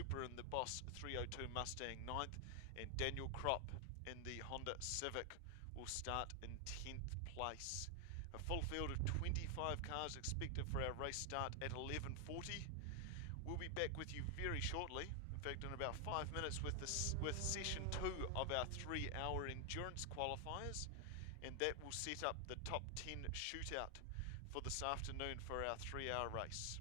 Cooper in the Boss 302 Mustang 9th, and Daniel Kropp in the Honda Civic will start in 10th place. A full field of 25 cars expected for our race start at 11:40. We'll be back with you very shortly, in fact in about 5 minutes, with session 2 of our 3-hour endurance qualifiers, and that will set up the top 10 shootout for this afternoon for our 3-hour race.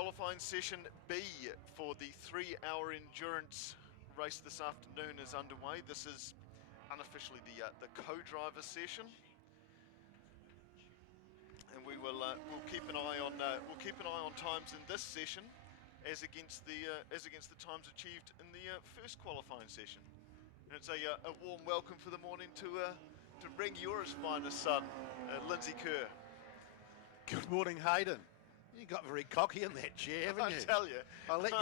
qualifying session B for the 3-hour endurance race this afternoon is underway. This is unofficially the co-driver session, and we'll keep an eye on times in this session as against the times achieved in the first qualifying session. And it's a warm welcome for the morning to Ring Euro's finest son, Lindsay Kerr. Good morning, Hayden. You got very cocky in that chair, haven't you? I tell you. I let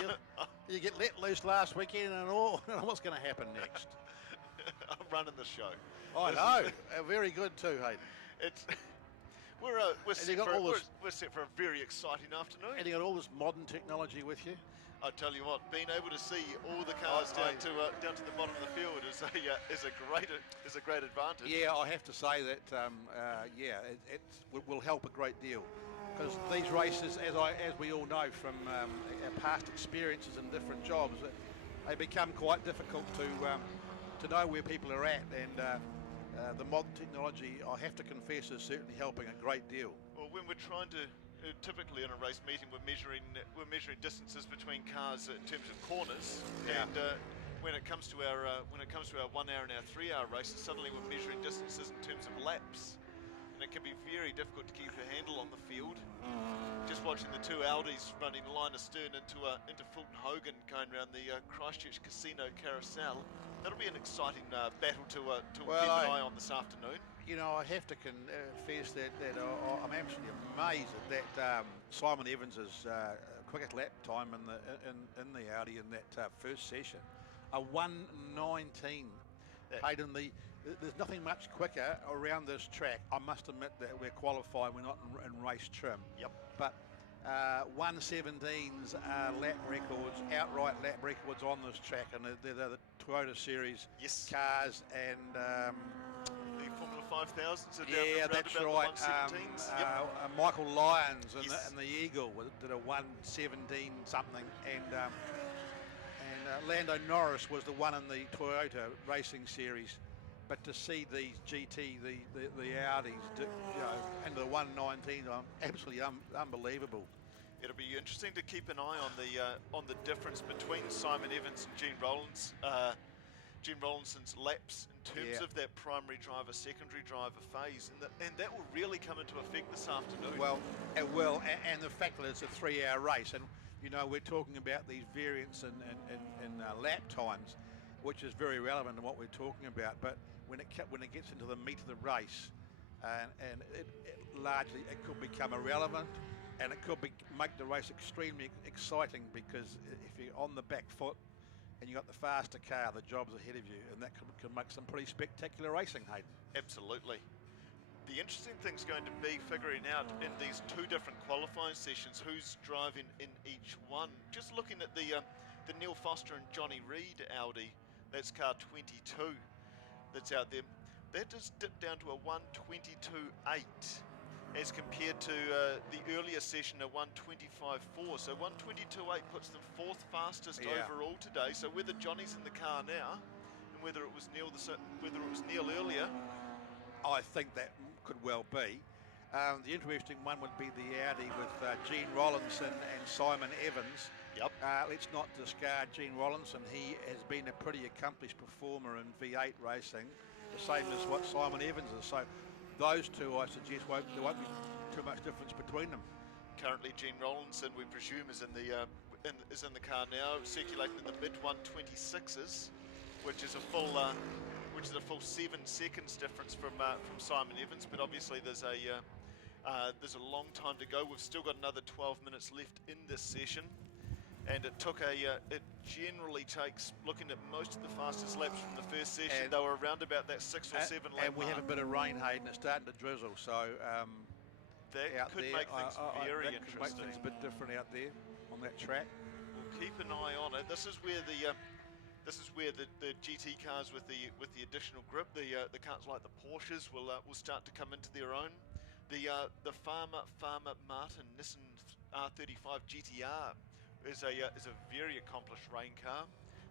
you get let loose last weekend and all. What's going to happen next? I'm running the show. I know. Very good too, Hayden. We're set for a very exciting afternoon. And you got all this modern technology with you. I tell you what, being able to see all the cars down to the bottom of the field is a great advantage. Yeah, I have to say that it will help a great deal, because these races, as we all know from our past experiences in different jobs, they become quite difficult to know where people are at, and the modern technology, I have to confess, is certainly helping a great deal. Well, when we're trying to typically in a race meeting, we're measuring distances between cars in terms of corners, and when it comes to our 1 hour and our 3 hour races, suddenly we're measuring distances in terms of laps, and it can be very difficult to keep a handle on the field. Just watching the two Audis running line astern into Fulton Hogan going around the Christchurch Casino Carousel. That'll be an exciting battle to keep an eye on this afternoon. You know, I have to confess that I'm absolutely amazed at that Simon Evans's quickest lap time in the Audi in that first session, a 1:19. Hayden, there's nothing much quicker around this track. I must admit that we're qualified, we're not in race trim. Yep. But 1:17's lap records, outright lap records on this track, and they're the Toyota Series cars, and the Formula 5000s are down that's about right. the 117s. Michael Lyons and the Eagle did a 1:17 something, and Lando Norris was the one in the Toyota Racing Series. But to see these GT, the Audis, into the 1:19, absolutely unbelievable. It'll be interesting to keep an eye on the difference between Simon Evans and Gene Rollinson's laps in terms of that primary driver, secondary driver phase, and that will really come into effect this afternoon. Well, it will, and the fact that it's a 3 hour race, and we're talking about these variants in lap times, which is very relevant to what we're talking about. But when it gets into the meat of the race, and it largely could become irrelevant, and it could make the race extremely exciting, because if you're on the back foot and you've got the faster car, the job's ahead of you, and that can make some pretty spectacular racing, Hayden. Absolutely. The interesting thing's going to be figuring out in these two different qualifying sessions who's driving in each one. Just looking at the Neil Foster and Johnny Reid Audi, that's car 22 that's out there, that does dip down to a 1:22.8 as compared to the earlier session at 1:25.4. So 1:22.8 puts them fourth fastest overall today. So whether Johnny's in the car now and whether it was Neil earlier, I think that could well be. The interesting one would be the Audi with Gene Rollinson and Simon Evans. Yep. Let's not discard Gene Rollinson. He has been a pretty accomplished performer in V8 racing, the same as what Simon Evans is. So those two, I suggest, there won't be too much difference between them. Currently, Gene Rollinson, we presume, is in the car now, circulating in the mid 1:26s, which is a full 7 seconds difference from Simon Evans. But obviously, there's a long time to go. We've still got another 12 minutes left in this session, and it generally takes, looking at most of the fastest laps from the first session, they were around about that 6 or 7 lap and we have a bit of rain, Hayden. It's starting to drizzle, so that could make things very interesting. Could make things a bit different out there on that track. We'll keep an eye on it. This is where the GT cars with the additional grip, the cars like the Porsches will start to come into their own. The Farmer Martin Nissan R35 GTR is a very accomplished rain car.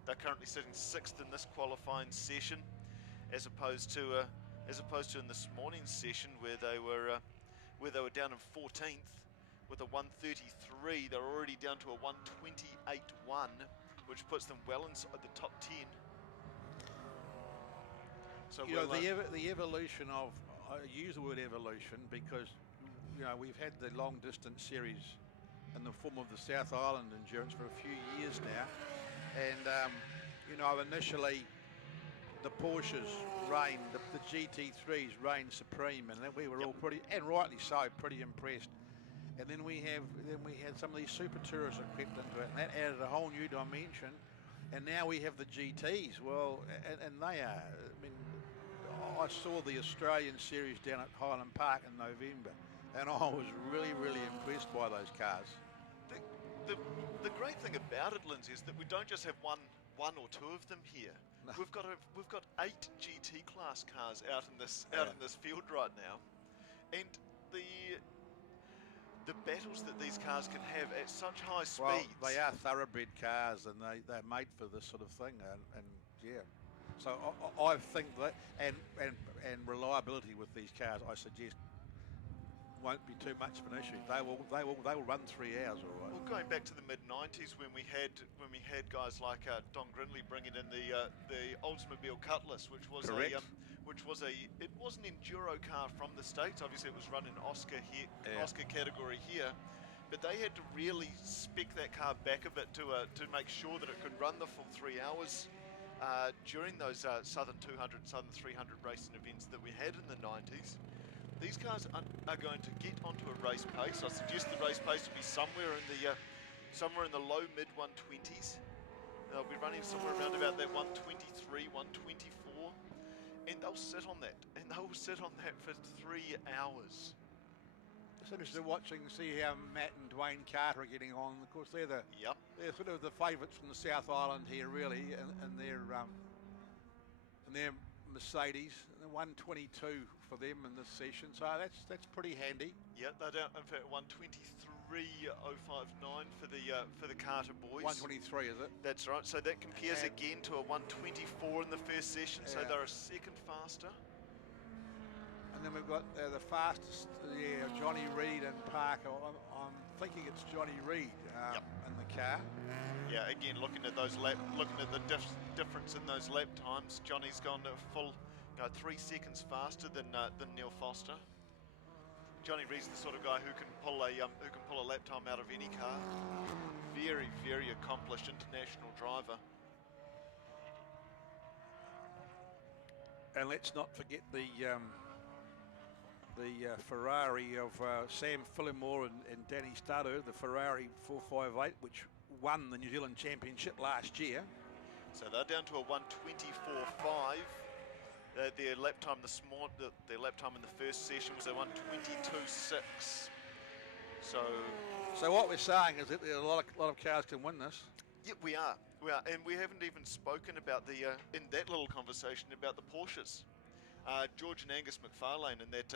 They're currently sitting 6th in this qualifying session, as opposed to in this morning's session where they were down in 14th. with a 133. They're already down to a 128.1, which puts them well inside the top 10. So you know, the evolution of, I use the word evolution because, you know, we've had the long distance series in the form of the South Island Endurance for a few years now. And, you know, initially the Porsches reigned, the GT3s reigned supreme, and we were all pretty, and rightly so, pretty impressed. And then we had some of these super tourists that crept into it, and that added a whole new dimension. And now we have the GTs. Well, and they are, I mean, I saw the Australian series down at Highland Park in November, and I was really, really impressed by those cars. The great thing about it, Lindsay, is that we don't just have one or two of them here. No. We've got 8 GT class cars out in this field right now, and the battles that these cars can have at such high speeds. Well, they are thoroughbred cars, and they're made for this sort of thing, and yeah. So I think that and reliability with these cars, I suggest, won't be too much of an issue. They will run 3 hours, all right. Well, going back to the mid-90s when we had guys like Don Grindley bringing in the Oldsmobile Cutlass, which was Correct. It was an enduro car from the States. Obviously, it was run in Oscar category here, but they had to really spec that car back a bit to make sure that it could run the full 3 hours during those Southern 200, Southern 300 racing events that we had in the 90s. These cars are going to get onto a race pace. I suggest the race pace will be somewhere in the low mid 120s. They'll be running somewhere around about that 123, 124, and they'll sit on that, for 3 hours. It's interesting watching, see how Matt and Dwayne Carter are getting on. Of course, they're sort of the favourites from the South Island here, really, and their Mercedes, the 122 for them in this session. So that's pretty handy. Yeah, they're down in fact 123.059 for the Carter boys. 123, is it? That's right. So that compares again to a 124 in the first session. So they're a second faster. And then we've got the fastest, Johnny Reid and Parker. I'm thinking it's Johnny Reid in the car. Yeah, again, looking at the difference in those lap times, Johnny's gone to full 3 seconds faster than Neil Foster. Johnny Reid's the sort of guy who can pull a lap time out of any car. Very, very accomplished international driver. And let's not forget the Ferrari of Sam Fillimore and Danny Studdard, the Ferrari 458, which won the New Zealand Championship last year. So they're down to a 124.5. Their lap time their lap time in the first session was a 122.6. So what we're saying is that a lot of cars can win this. Yeah, we are, and we haven't even spoken about in that little conversation about the Porsches. George and Angus McFarlane in that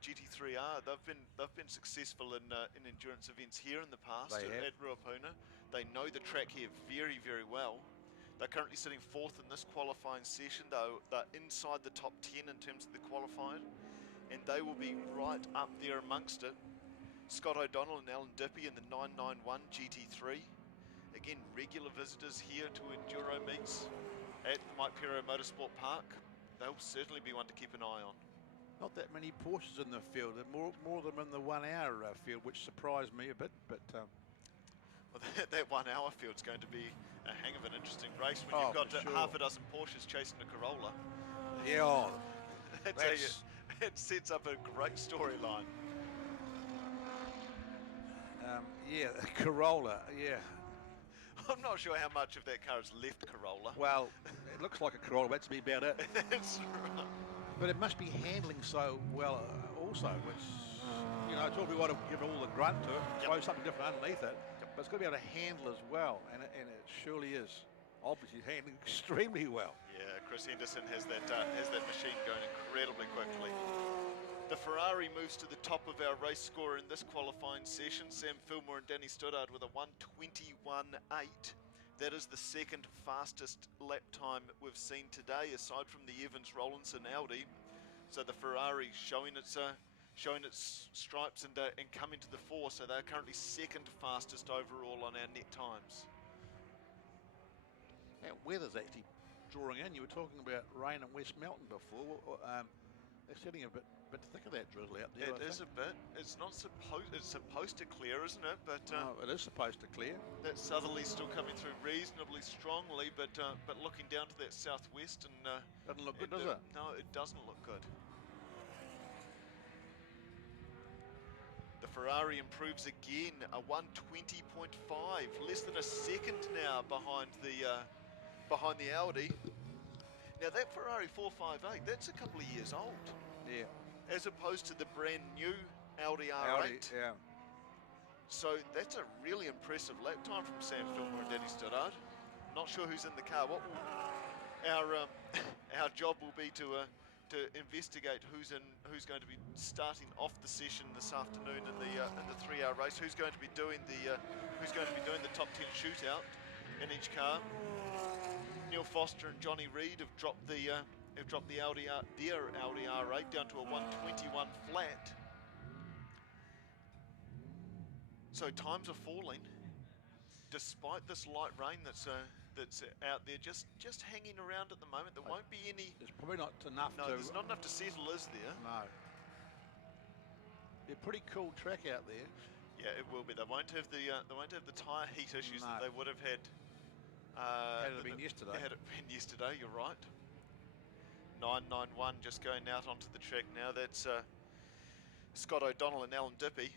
GT3R, they've been successful in endurance events here in the past at Ruapuna. They know the track here very, very well. They're currently sitting 4th in this qualifying session, though they're inside the top 10 in terms of the qualified, and they will be right up there amongst it. Scott O'Donnell and Alan Dippy in the 991 GT3. Again, regular visitors here to enduro meets at the Mike Pero Motorsport Park. They'll certainly be one to keep an eye on. Not that many Porsches in the field, more of them in the 1 hour field, which surprised me a bit. But well, that 1 hour field's going to be a hang of an interesting race when you've got half a dozen Porsches chasing a Corolla. Yeah, it sets up a great storyline. Corolla, yeah. I'm not sure how much of that car has left Corolla. Well, it looks like a Corolla, that's to be about it. That's right. But it must be handling so well also, which, it's all we want to give all the grunt to it, throw something different underneath it, but it's got to be able to handle as well, and it surely is. Obviously handling extremely well. Yeah, Chris Henderson has that machine going incredibly quickly. The Ferrari moves to the top of our race score in this qualifying session. Sam Fillmore and Danny Stoddard with a 121.8. That is the second fastest lap time we've seen today, aside from the Evans Rollinson Audi. So the Ferrari showing its showing its stripes and coming to the fore. So they're currently second fastest overall on our net times. That weather's actually drawing in. You were talking about rain in West Melton before. They're setting a bit thicker, that drizzle out there. It is a bit. It's not supposed. It's supposed to clear, isn't it? But no, it is supposed to clear. That southerly still coming through reasonably strongly, but looking down to that southwest and doesn't look good, does it? No, it doesn't look good. The Ferrari improves again, a 120.5, less than a second now behind the Audi. Now that Ferrari 458, that's a couple of years old. Yeah. As opposed to the brand new Audi R8. Yeah. So that's a really impressive lap time from Sam Filmer and Danny Stoddard. Not sure who's in the car. What our job will be to investigate who's going to be starting off the session this afternoon in the 3-hour race. Who's going to be doing the top 10 shootout in each car. Neil Foster and Johnny Reid have dropped the Audi R8 down to a 121 flat. So times are falling, despite this light rain that's out there, just hanging around at the moment. There won't be any. There's probably not enough. No, there's not enough to settle, is there? No. They're pretty cool track out there. Yeah, it will be. They won't have the tyre heat issues that they would have had. Had it been yesterday. Had it been yesterday, you're right. 991 just going out onto the track now. That's Scott O'Donnell and Alan Dippy.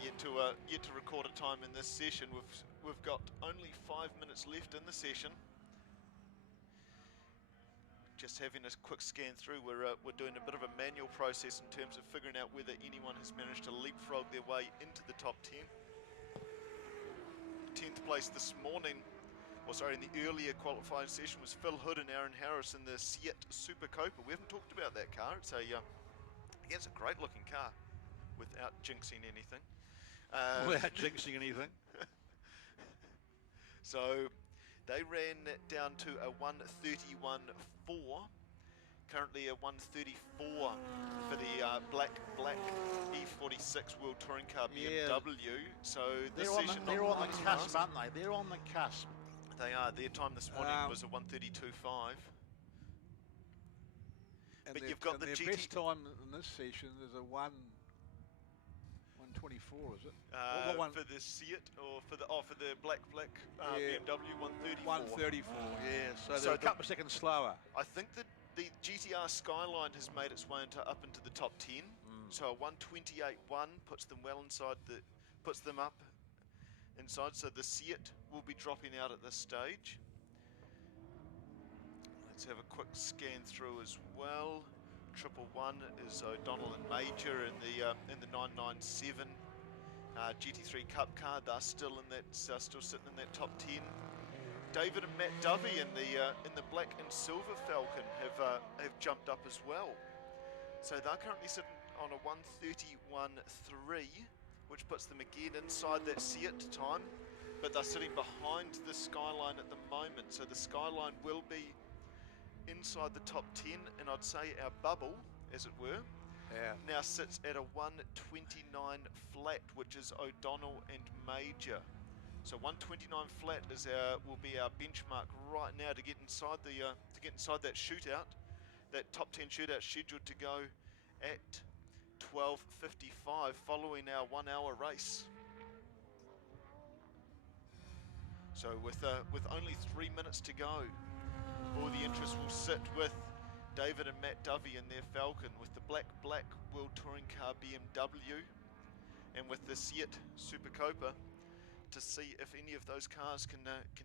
Yet to record a time in this session. We've got only 5 minutes left in the session. Just having a quick scan through, we're doing a bit of a manual process in terms of figuring out whether anyone has managed to leapfrog their way into the top 10. 10th place this morning, in the earlier qualifying session, was Phil Hood and Aaron Harris in the Seat Super Copa. We haven't talked about that car. It's a great looking car, without jinxing anything. Without jinxing anything. So they ran down to a 131.4. Currently a 134 for the black E46 World Touring Car BMW. So this session they're on the cusp, aren't they? They're on the cusp. They are. Their time this morning was a 132.5. But you've got the GT. Best time in this session is a 124, is it? For the Seat or for the black BMW 134. 134. Yeah. So they're a couple of seconds slower. I think that the GTR Skyline has made its way up into the top 10. So a 128.1 puts them up inside. So the Seat will be dropping out at this stage. Let's have a quick scan through as well. 111 is O'Donnell and Major in the 997 GT3 Cup car. They're still sitting in that top 10. David and Matt Dovey in the black and silver Falcon have jumped up as well. So they're currently sitting on a 131.3, which puts them again inside that Seat time, but they're sitting behind the Skyline at the moment. So the Skyline will be inside the top 10, and I'd say our bubble, as it were, now sits at a 129 flat, which is O'Donnell and Major. So 129 flat will be our benchmark right now to get inside that shootout, that top 10 shootout scheduled to go at 12:55 following our 1 hour race. So with only 3 minutes to go, all the interest will sit with David and Matt Dovey in their Falcon, with the black World Touring Car BMW, and with the Seat Super Copa, to see if any of those cars can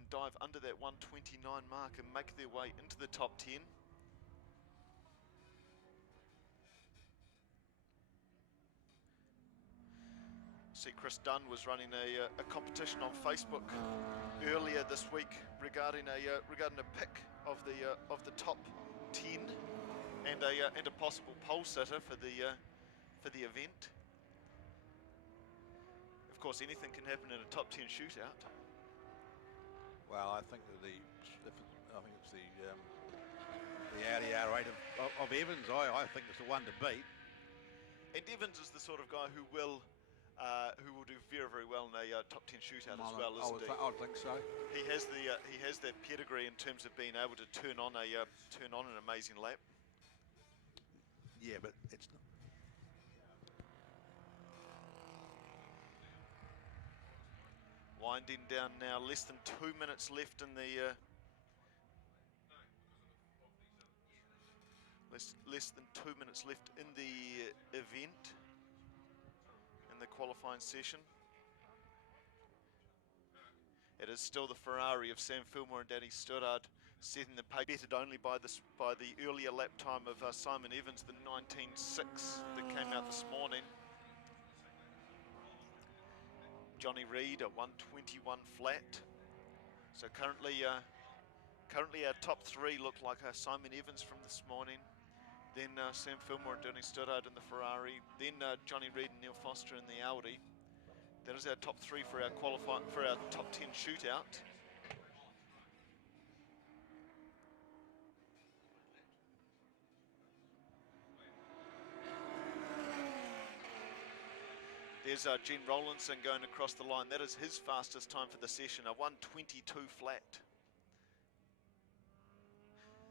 dive under that 129 mark and make their way into the top 10. See, Chris Dunn was running a competition on Facebook earlier this week regarding a pick of the top 10 and a possible pole sitter for the event. Of course, anything can happen in a top 10 shootout. Well, I think it's the Audi R8 of Evans. I think it's the one to beat. And Evans is the sort of guy who will do very, very well in a top 10 shootout as well, isn't he? I would think so. He has that pedigree in terms of being able to turn on an amazing lap. Yeah, but it's not. Winding down now, less than 2 minutes left in the less than 2 minutes left in the event, in the qualifying session. It is still the Ferrari of Sam Fillmore and Danny Stoddard setting the pace, bettered only by the earlier lap time of Simon Evans, the 19.6 that came out this morning. Johnny Reid at 121 flat. So currently our top three look like Simon Evans from this morning, then Sam Fillmore and Danny Stoddard in the Ferrari, then Johnny Reid and Neil Foster in the Audi. That is our top three for our top 10 shootout. There's Gene Rollinson going across the line. That is his fastest time for the session, a 1:22 flat.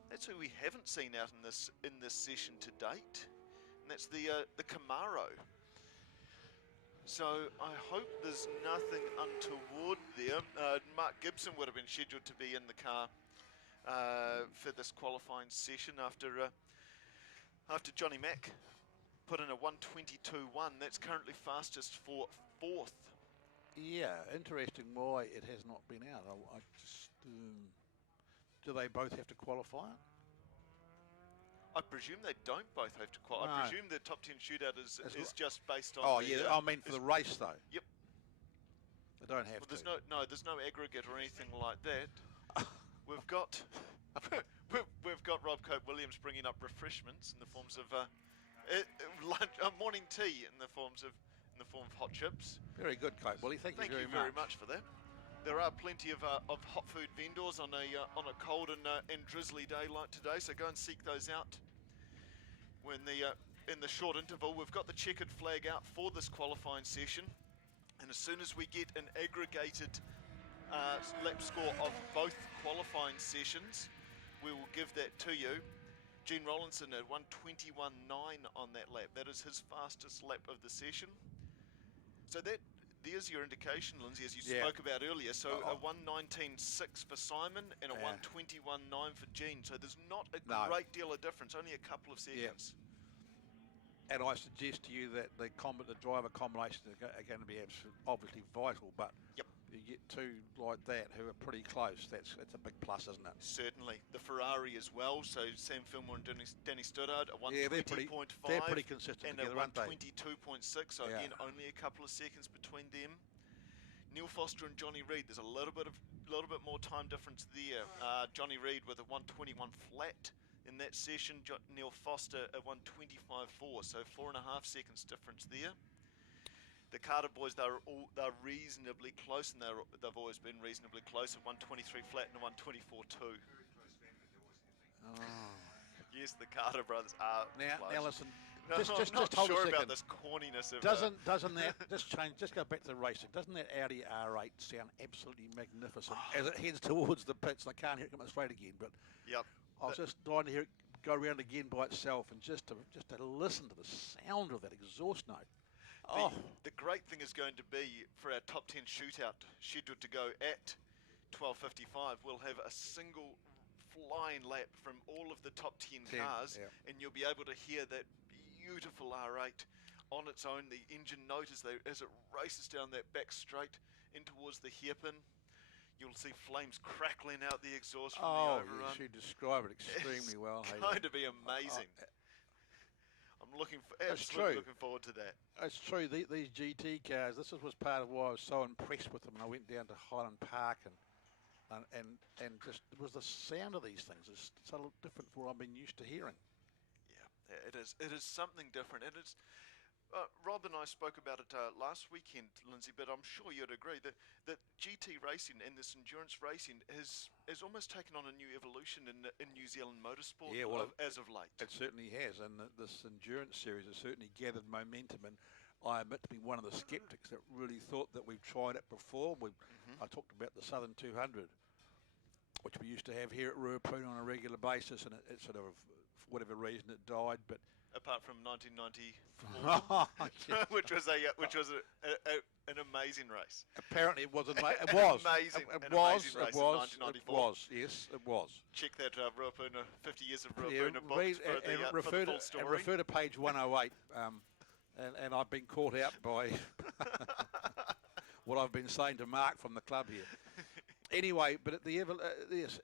That's who we haven't seen out in this session to date, and that's the Camaro. So I hope there's nothing untoward there. Mark Gibson would have been scheduled to be in the car for this qualifying session after Johnny Mack put in a 1:22.1. That's currently fastest for fourth. Yeah, interesting why it has not been out. I just do they both have to qualify it? I presume they don't both have to qualify. No. I presume the top 10 shootout is just based on. Oh yeah, I mean for the race though. Yep. They don't have to. There's no aggregate or anything like that. We've got Rob Cope Williams bringing up refreshments in the forms of morning tea in the form of hot chips. Very good, Cope Willie. Thank you very much for that. There are plenty of hot food vendors on a cold and drizzly day like today, so go and seek those out. When in the short interval, we've got the checkered flag out for this qualifying session, and as soon as we get an aggregated lap score of both qualifying sessions, we will give that to you. Gene Rollinson at 1:21.9 on that lap. That is his fastest lap of the session. So there's your indication, Lindsay, as you spoke about earlier. So a 1:19.6 for Simon and a 1:21.9 for Gene. So there's not a great deal of difference, only a couple of seconds. And I suggest to you that the driver combinations are going to be obviously vital, but you get two like that who are pretty close. That's a big plus, isn't it? Certainly. The Ferrari as well. So Sam Fillmore and Danny Stoddard, a 1:20.5. They're pretty consistent and together, a 1:22.6. So again, only a couple of seconds between them. Neil Foster and Johnny Reid. There's a little bit more time difference there. Johnny Reid with a 1:21 flat in that session. Neil Foster at 1:25.4. So 4.5 seconds difference there. The Carter boys, they're reasonably close, and they've always been reasonably close at 1:23 flat and a 1:24.2. Oh. Yes, the Carter brothers are close. Now listen, I'm just not hold sure a second. about this corniness of. Doesn't that just go back to the racing? Doesn't that Audi R8 sound absolutely magnificent as it heads towards the pits? I can't hear it come straight again, but I was just dying to hear it go around again by itself, and just to listen to the sound of that exhaust note. The great thing is going to be for our top 10 shootout scheduled to go at 12:55. We'll have a single flying lap from all of the top 10 cars, and you'll be able to hear that beautiful R8 on its own. The engine note as it races down that back straight in towards the hairpin. You'll see flames crackling out the exhaust from the overrun. You describe it extremely well. It's going to be amazing. I'm looking forward to that. It's true. These GT cars. This was part of why I was so impressed with them. And I went down to Highland Park and just it was the sound of these things. It's a little different from what I've been used to hearing. Yeah, it is. It is something different. Rob and I spoke about it last weekend, Lindsay, but I'm sure you'd agree that GT racing and this endurance racing has almost taken on a new evolution in New Zealand motorsport Yeah, well, as of late. it certainly has, and this endurance series has certainly gathered momentum. And I admit to be one of the sceptics that really thought that we've tried it before. I talked about the Southern 200, which we used to have here at Ruapuna on a regular basis, and it sort of, for whatever reason, it died. But Apart from 1994, yeah. which was an amazing race. Apparently, it wasn't. It was amazing. It An was. amazing race It was. in 1994. It was. Yes, it was. Check that Ruapuna 50 years of Yeah, Ruapuna books for the full story. and refer to page 108. And I've been caught out by what I've been saying to Mark from the club here. Anyway, but at the yes,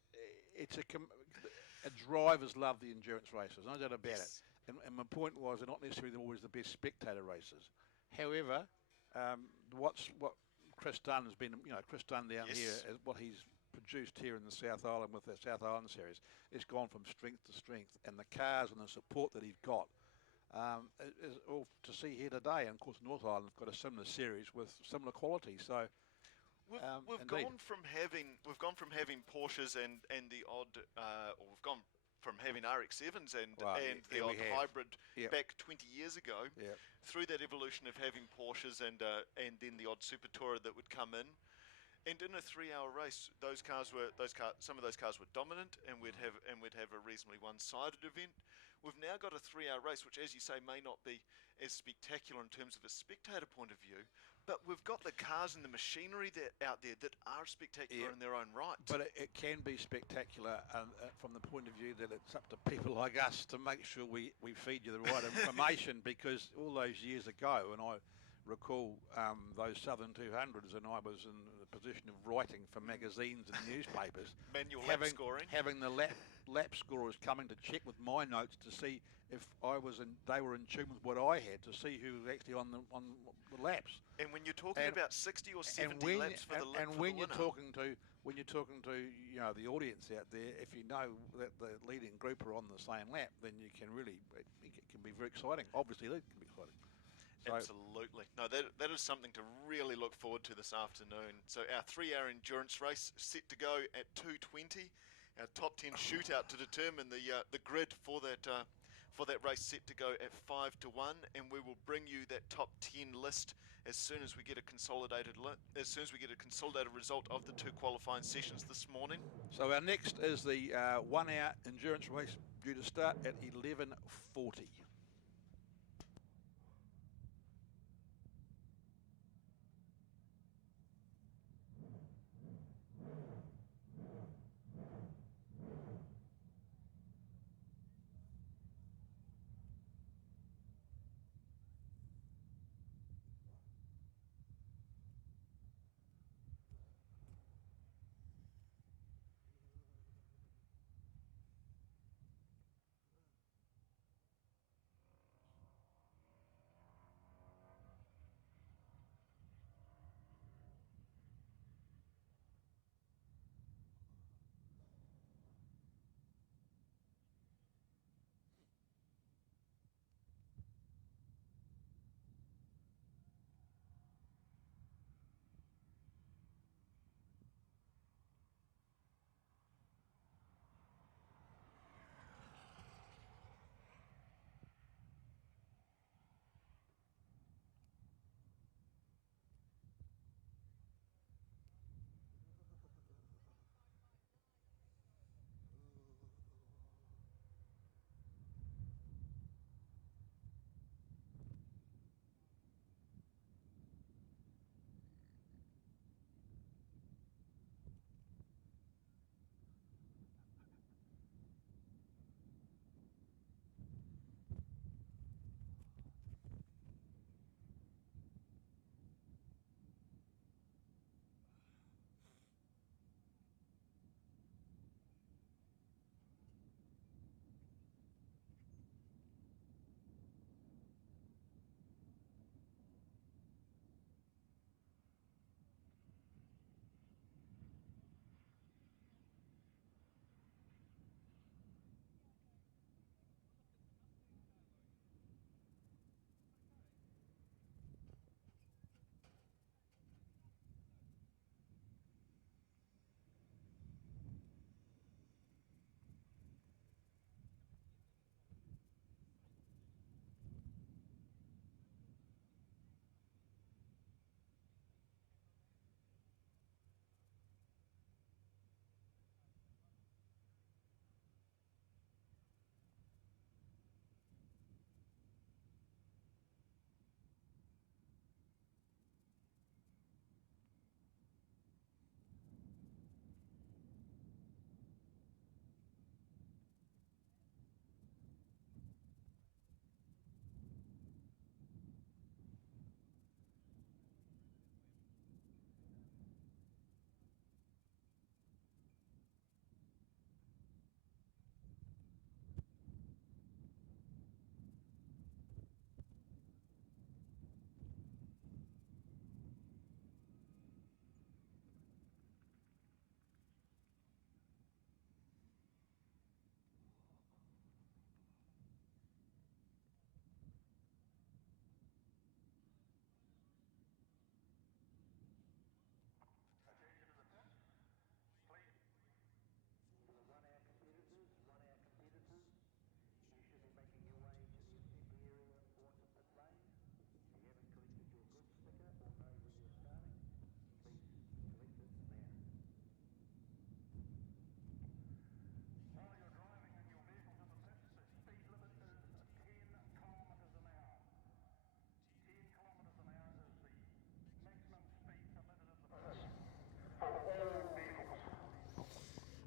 drivers love the endurance races, no doubt about it. And my point was, they're not necessarily always the best spectator races. However, what Chris Dunn has been, Chris Dunn down here, what he's produced here in the South Island with the South Island series, it's gone from strength to strength, and the cars and the support that he's got is all to see here today. And of course, North Island have got a similar series with similar quality. So we've gone from having Porsches and the odd, or we've gone from having RX-7s and the odd hybrid back 20 years ago, through that evolution of having Porsches and then the odd Super Tourer that would come in. And in a 3-hour race, some of those cars were dominant, and we'd have a reasonably one-sided event. We've now got a 3-hour race, which, as you say, may not be as spectacular in terms of a spectator point of view, but we've got the cars and the machinery out there that are spectacular in their own right. But it can be spectacular from the point of view that it's up to people like us to make sure we feed you the right information, because all those years ago, and I recall those Southern 200s, and I was in the position of writing for magazines and newspapers. Manual lap scoring. Having the lap scorers coming to check with my notes to see if they were in tune with what I had, to see who was actually on the laps. And when you're talking about 60 or 70 laps for the winner. When you're talking to the audience out there, if you know that the leading group are on the same lap, then you can really, it can be very exciting. Obviously, it can be exciting. So absolutely. No, that is something to really look forward to this afternoon. So our 3-hour endurance race set to go at 2:20. Our top 10 shootout to determine the grid for that race set to go at 5 to 1, and we will bring you that top 10 list as soon as we get a consolidated result of the 2 qualifying sessions this morning. So our next is the 1-hour endurance race due to start at 11:40.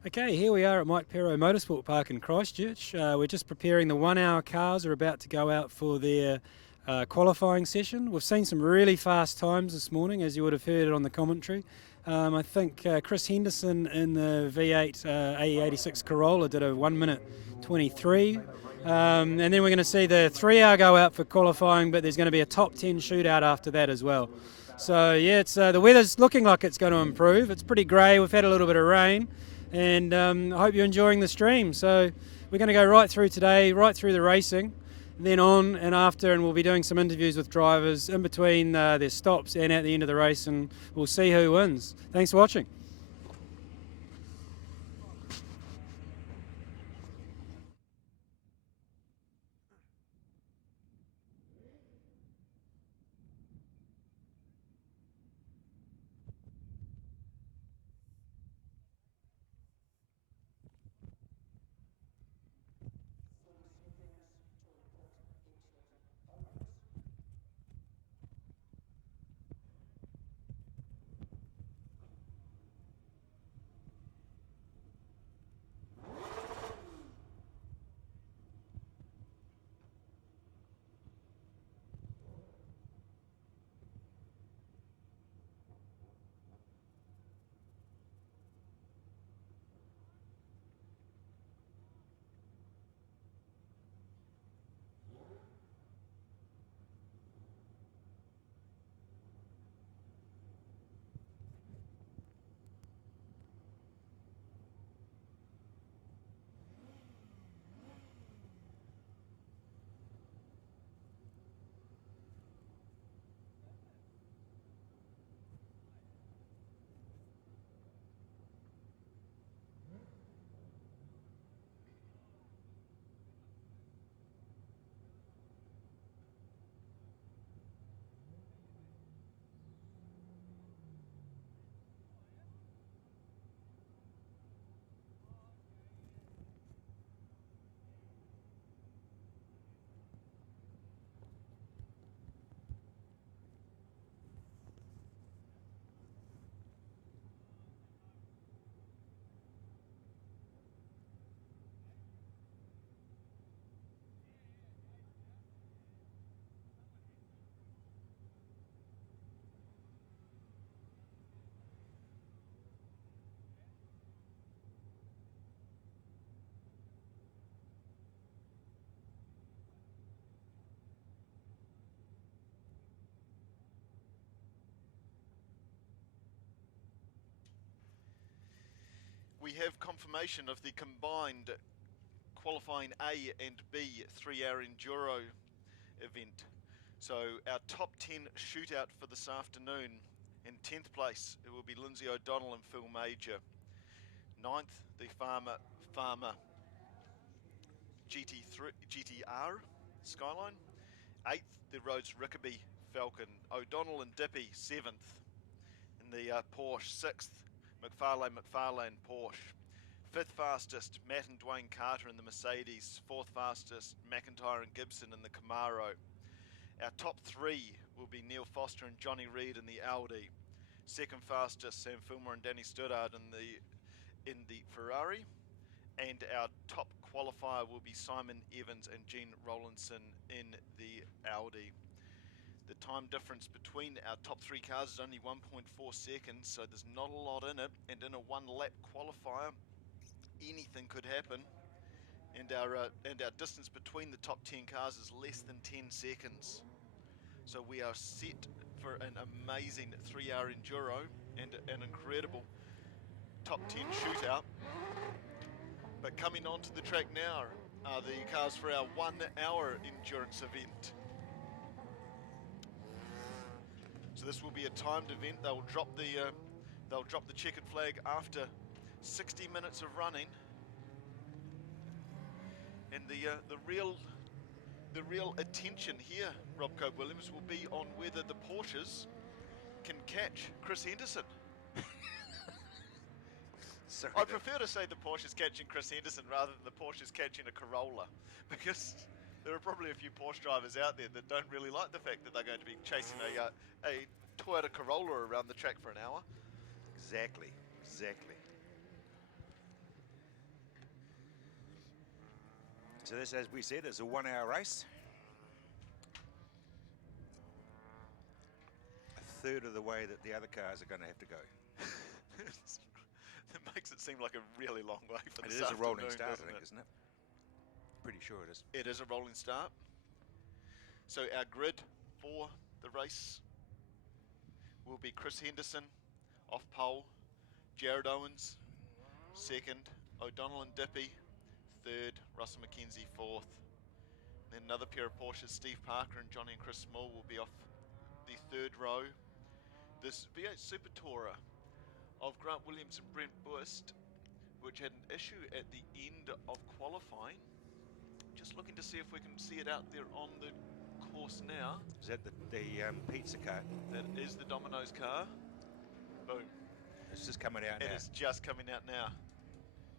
Okay, here we are at Mike Pero Motorsport Park in Christchurch. We're just preparing the 1 hour cars are about to go out for their qualifying session. We've seen some really fast times this morning, as you would have heard it on the commentary. I think Chris Henderson in the V8 AE86 Corolla did a 1 minute 23. And then we're going to see the 3 hour go out for qualifying, but there's going to be a top 10 shootout after that as well. So yeah, it's the weather's looking like it's going to improve. It's pretty grey. We've had a little bit of rain. And I hope you're enjoying the stream. So we're going to go right through today, right through the racing, then on and after, and we'll be doing some interviews with drivers in between their stops and at the end of the race, and we'll see who wins. Thanks for watching. We have confirmation of the combined qualifying A and B 3 hour enduro event. So our top 10 shootout for this afternoon. In 10th place, it will be Lindsay O'Donnell and Phil Major. 9th, the Farmer GTR Skyline. 8th, the Rhodes Rickaby Falcon. O'Donnell and Dippy 7th. In the Porsche. 6th, McFarlane Porsche. 5th fastest, Matt and Dwayne Carter in the Mercedes. 4th fastest, McIntyre and Gibson in the Camaro. Our top 3 will be Neil Foster and Johnny Reid in the Audi. 2nd fastest, Sam Filmer and Danny Studdard in the Ferrari. And our top qualifier will be Simon Evans and Gene Rollinson in the Audi. The time difference between our top 3 cars is only 1.4 seconds, so there's not a lot in it. And in a 1 lap qualifier, anything could happen. And our distance between the top 10 cars is less than 10 seconds. So we are set for an amazing 3 hour enduro and an incredible top 10 shootout. But coming onto the track now are the cars for our 1 hour endurance event. So this will be a timed event. They'll drop the checkered flag after 60 minutes of running. And the real attention here, Rob Cope Williams, will be on whether the Porsches can catch Chris Henderson. Sorry, I prefer to say the Porsche's catching Chris Henderson rather than the Porsche's catching a Corolla, because there are probably a few Porsche drivers out there that don't really like the fact that they're going to be chasing a Toyota Corolla around the track for an hour. Exactly. So this, as we said, is a 1 hour race. A third of the way that the other cars are going to have to go. It makes it seem like a really long way for And this it is a rolling afternoon, start, I think, doesn't isn't it? Pretty sure it is. it? It is a rolling start. So our grid for the race will be Chris Henderson off pole, Jared Owens second, O'Donnell and Dippy third, Russell McKenzie fourth. Then another pair of Porsches, Steve Parker and Johnny and Chris Small will be off the third row. This V8 Super Tourer of Grant Williams and Brent Buist, which had an issue at the end of qualifying. Just looking to see if we can see it out there on the course now. Is that the pizza cart? That is the Domino's car. Boom. It's just coming out It now. is just coming out now.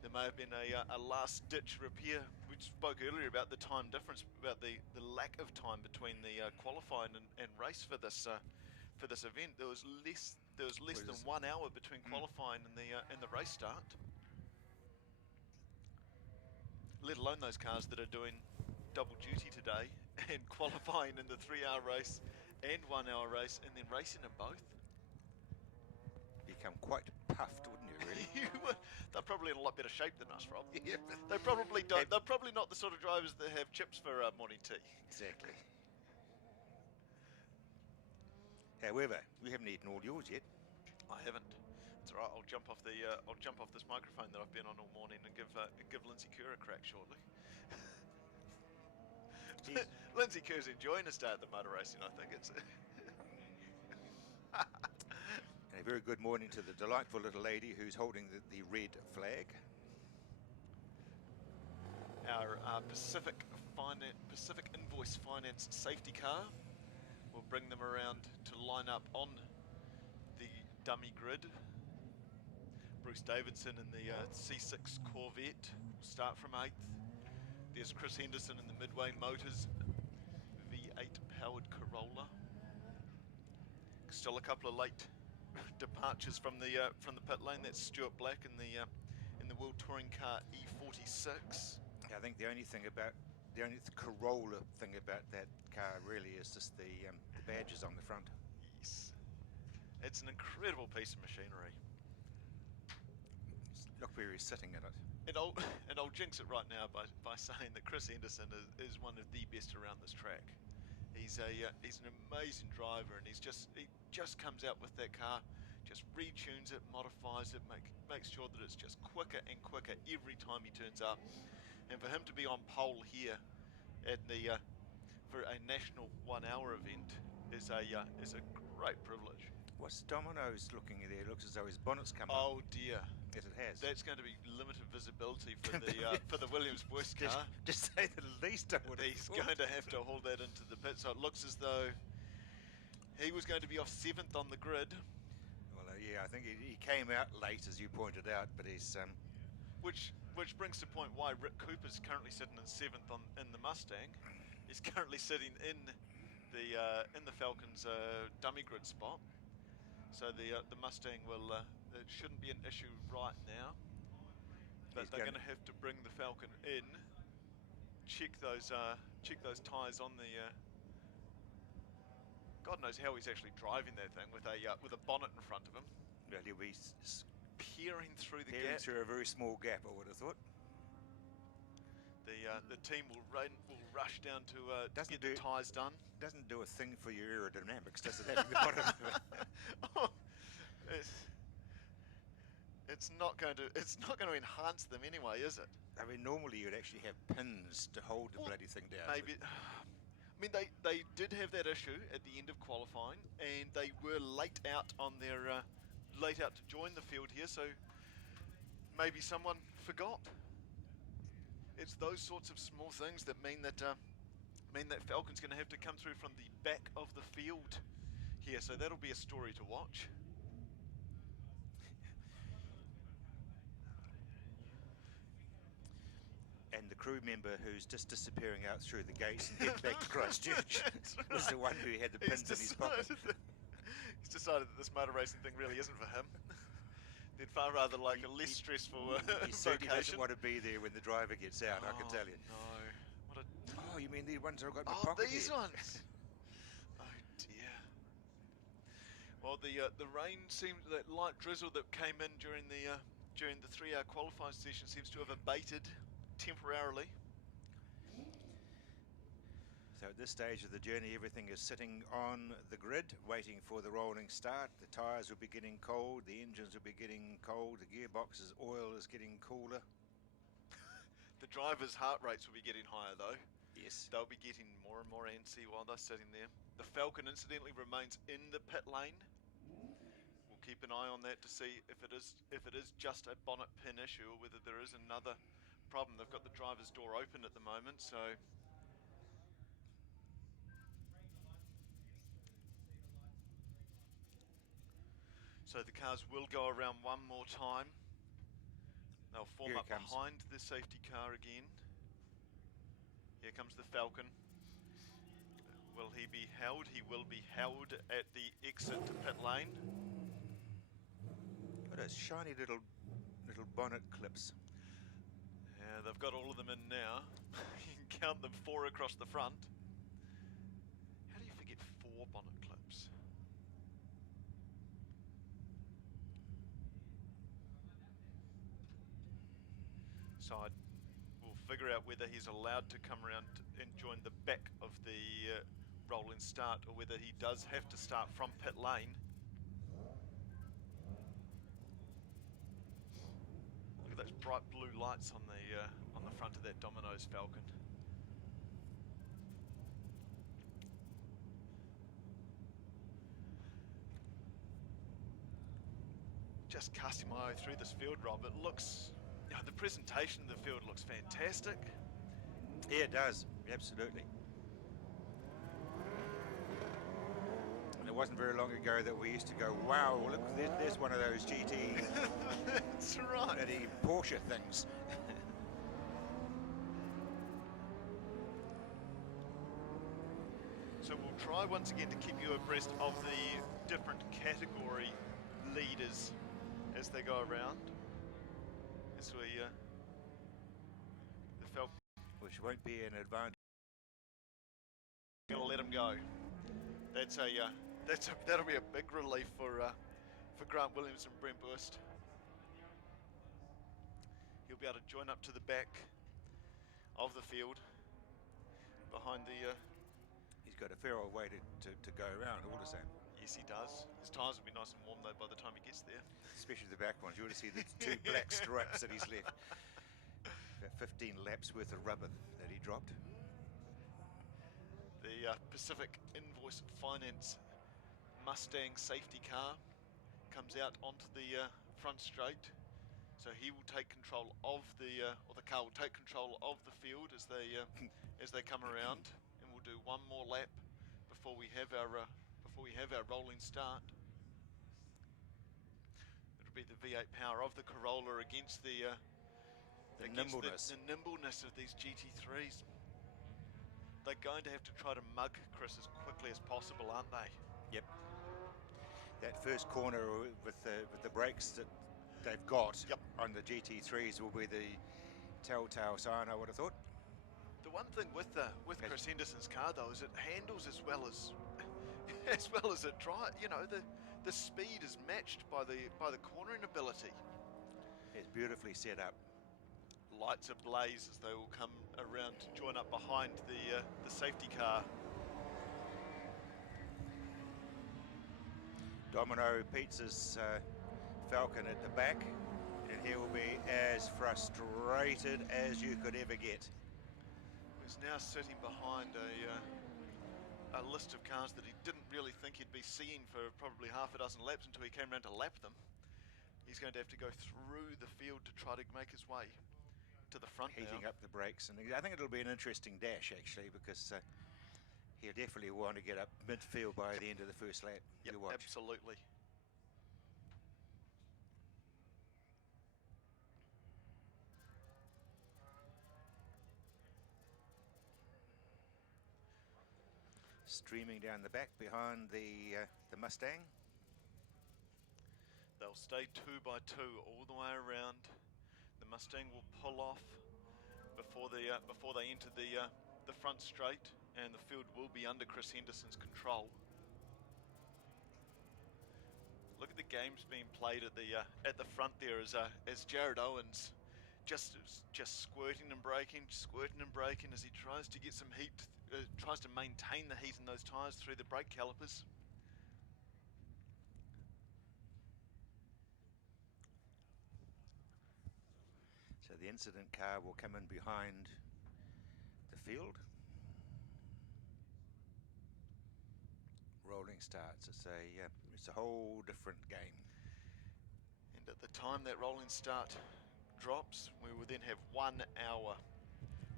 There may have been a last-ditch repair. We spoke earlier about the time difference, about the lack of time between the qualifying and race for this event. There was less than 1 hour between qualifying and the race start. Let alone those cars that are doing double duty today and qualifying in the 3-hour race and 1 hour race and then racing in both. Become quite puffed, wouldn't you, really? They're probably in a lot better shape than us, Rob. Yeah. They probably don't. They're probably not the sort of drivers that have chips for morning tea. Exactly. However, we haven't eaten all yours yet. I haven't. It's all right. I'll jump off this microphone that I've been on all morning and give Lindsay Kerr a crack shortly. Lindsay Kerr's enjoying a start at the motor racing. I think it's. And a very good morning to the delightful little lady who's holding the red flag. Our Pacific Invoice Finance safety car will bring them around to line up on the dummy grid. Bruce Davidson in the C6 Corvette will start from 8th. There's Chris Henderson in the Midway Motors V8 powered Corolla. Still a couple of late departures from the pit lane. That's Stuart Black in the World Touring Car E46. I think the only Corolla thing about that car really is just the badges on the front. Yes, it's an incredible piece of machinery. Look where he's sitting in it. And I'll jinx it right now by saying that Chris Henderson is one of the best around this track. He's an amazing driver, and he just comes out with that car, just retunes it, modifies it, makes sure that it's just quicker and quicker every time he turns up. And for him to be on pole here at for a national 1 hour event is a great privilege. What's Domino's looking there? It looks as though his bonnet's come up. Oh dear. Yes, it has. That's going to be limited visibility for the Williams Buist car. Just say the least I would have He's thought. going to have to haul that into the pit, so it looks as though he was going to be off 7th on the grid. Well, yeah, I think he came out late, as you pointed out, but he's Which brings to point why Rick Cooper's currently sitting in 7th in the Mustang. He's currently sitting in the Falcon's dummy grid spot. So the Mustang it shouldn't be an issue right now. But they're going to have to bring the Falcon in, check those tyres on the. God knows how he's actually driving that thing with a bonnet in front of him. well, he'll be Peering through the peering gap. through a very small gap, I would have thought. The team will rush down to Doesn't get the do- tyres done. Doesn't do a thing for your aerodynamics, does it? Having the bottom of it? Oh, it's not going to enhance them anyway, is it? I mean, normally you'd actually have pins to hold the Well, bloody thing down. Maybe. I mean, they did have that issue at the end of qualifying, and they were late out to join the field here. So maybe someone forgot. It's those sorts of small things that mean that Falcon's going to have to come through from the back of the field here. So that'll be a story to watch. And the crew member who's just disappearing out through the gates and head back to Christchurch was the one who had the pins in his pocket. He's decided that this motor racing thing really isn't for him. They'd far rather like a less stressful He certainly vocation. doesn't want to be there when the driver gets out, I can tell you. No. you mean the ones I've got in my Oh, pocket these here? ones. Oh dear. Well, the rain seemed, that light drizzle that came in during the 3-hour qualifying session seems to have abated temporarily. So at this stage of the journey, everything is sitting on the grid, waiting for the rolling start. The tyres will be getting cold, the engines will be getting cold, the gearbox's oil is getting cooler. The drivers' heart rates will be getting higher though. Yes. They'll be getting more and more antsy while they're sitting there. The Falcon incidentally remains in the pit lane. We'll keep an eye on that to see if it is just a bonnet pin issue or whether there is another problem. They've got the driver's door open at the moment, so the cars will go around one more time. They'll form Here up it comes. behind the safety car again. Here comes the Falcon. Will he be held? He will be held at the exit to pit lane. What a shiny little bonnet clips. Yeah, they've got all of them in now. You can count them 4 across the front. How do you forget 4 bonnet clips? So we'll figure out whether he's allowed to come around and join the back of the rolling start, or whether he does have to start from pit lane. Look at those bright blue lights on the front of that Domino's Falcon. Just casting my eye through this field, Rob, it looks, the presentation of the field looks fantastic. Yeah, it does, absolutely. And it wasn't very long ago that we used to go, wow, look, there's one of those GT That's right. bloody Porsche things. So we'll try once again to keep you abreast of the different category leaders as they go around. As we, the Falcon, Which won't be an advantage. gonna let him go. That'll be a big relief for Grant Williams and Brent Burst. He'll be able to join up to the back of the field behind the. He's got a fair old way to go around all the same. Yes, he does. His tyres will be nice and warm though by the time he gets there. Especially the back ones. You ought to see the 2 black stripes that he's left. About 15 laps worth of rubber that he dropped. The Pacific Invoice Finance Mustang safety car comes out onto the front straight, so he will take control of or the car will take control of the field as they come around, and we'll do one more lap before we have our rolling start. It'll be the V8 power of the Corolla against the nimbleness. The nimbleness of these GT3s. They're going to have to try to mug Chris as quickly as possible, aren't they? Yep. That first corner with the brakes that they've got on the GT3s will be the telltale sign, I would have thought. The one thing with Chris Henderson's car though is it handles as well as it drives. You know, the speed is matched by the cornering ability. It's beautifully set up. Lights ablaze as they will come around to join up behind the safety car. Domino Pizza's Falcon at the back, and he will be as frustrated as you could ever get. He's now sitting behind a list of cars that he didn't really think he'd be seeing for probably half a dozen laps until he came around to lap them. He's going to have to go through the field to try to make his way to the front Heating now. up the brakes, and I think it'll be an interesting dash actually, because he'll definitely want to get up midfield by the end of the first lap. Yep, You watch. absolutely. Streaming down the back behind the Mustang. They'll stay 2 by 2 all the way around. The Mustang will pull off before they enter the the front straight, and the field will be under Chris Henderson's control. Look at the games being played at the front there as Jared Owens just squirting and braking as he tries to get some heat, tries to maintain the heat in those tyres through the brake calipers. So the incident car will come in behind the field. Rolling starts. It's a whole different game. And at the time that rolling start drops, we will then have 1 hour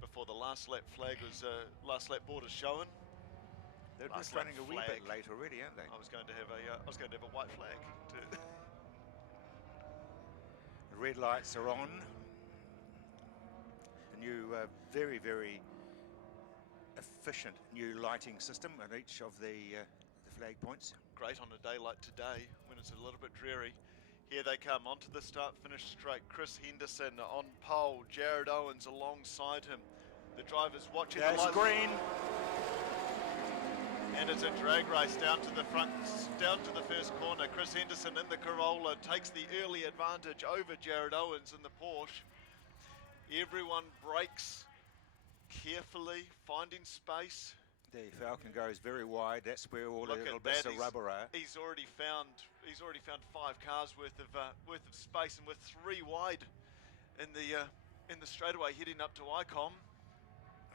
before the last lap flag was last lap board is shown. They're Last just running lap a wee bit flag. late already, aren't they? I was going to have a white flag. The red lights are on. A new, very, very efficient new lighting system at each of the flag points. Great on a day like today when it's a little bit dreary. Here they come onto the start-finish straight. Chris Henderson on pole. Jared Owens alongside him. The drivers watching the lights. Green. And it's a drag race down to the front, down to the first corner. Chris Henderson in the Corolla takes the early advantage over Jared Owens in the Porsche. Everyone brakes carefully, finding space. The Falcon goes very wide. That's where all the little bits of rubber are. He's already found 5 cars worth of space, and we're 3 wide in the straightaway heading up to ICOM.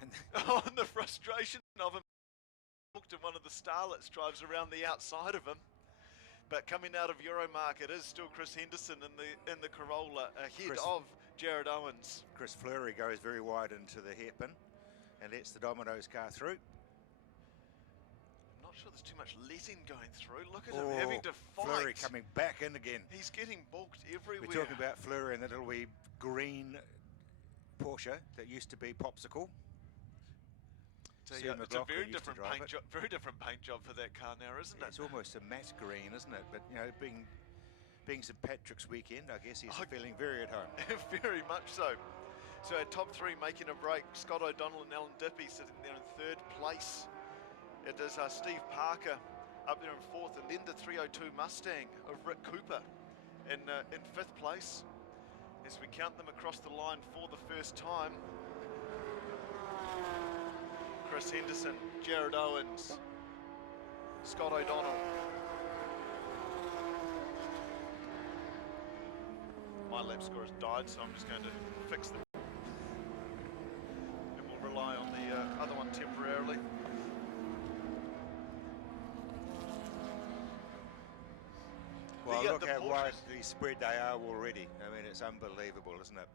And the frustration of him. Looked at one of the Starlets drives around the outside of him, but coming out of Euromark, it is still Chris Henderson in the Corolla ahead of Jared Owens. Chris Fleury goes very wide into the hairpin and lets the Domino's car through. I'm not sure there's too much letting going through. Look at him having to fight. Fleury coming back in again. He's getting balked everywhere. We're talking about Fleury and the little wee green Porsche that used to be Popsicle. It's a very different paint job for that car now, isn't it? It's almost a matte green, isn't it? But you know, being St Patrick's weekend, I guess he's feeling very at home. Very much so. So our top 3 making a break: Scott O'Donnell and Alan Dippy sitting there in 3rd place. It is Steve Parker up there in 4th, and then the 302 Mustang of Rick Cooper in 5th place. As we count them across the line for the first time. Chris Henderson, Jared Owens, Scott O'Donnell. My lap score has died, so I'm just going to fix them. And we'll rely on the other one temporarily. Well, look how widely spread they are already. I mean, it's unbelievable, isn't it?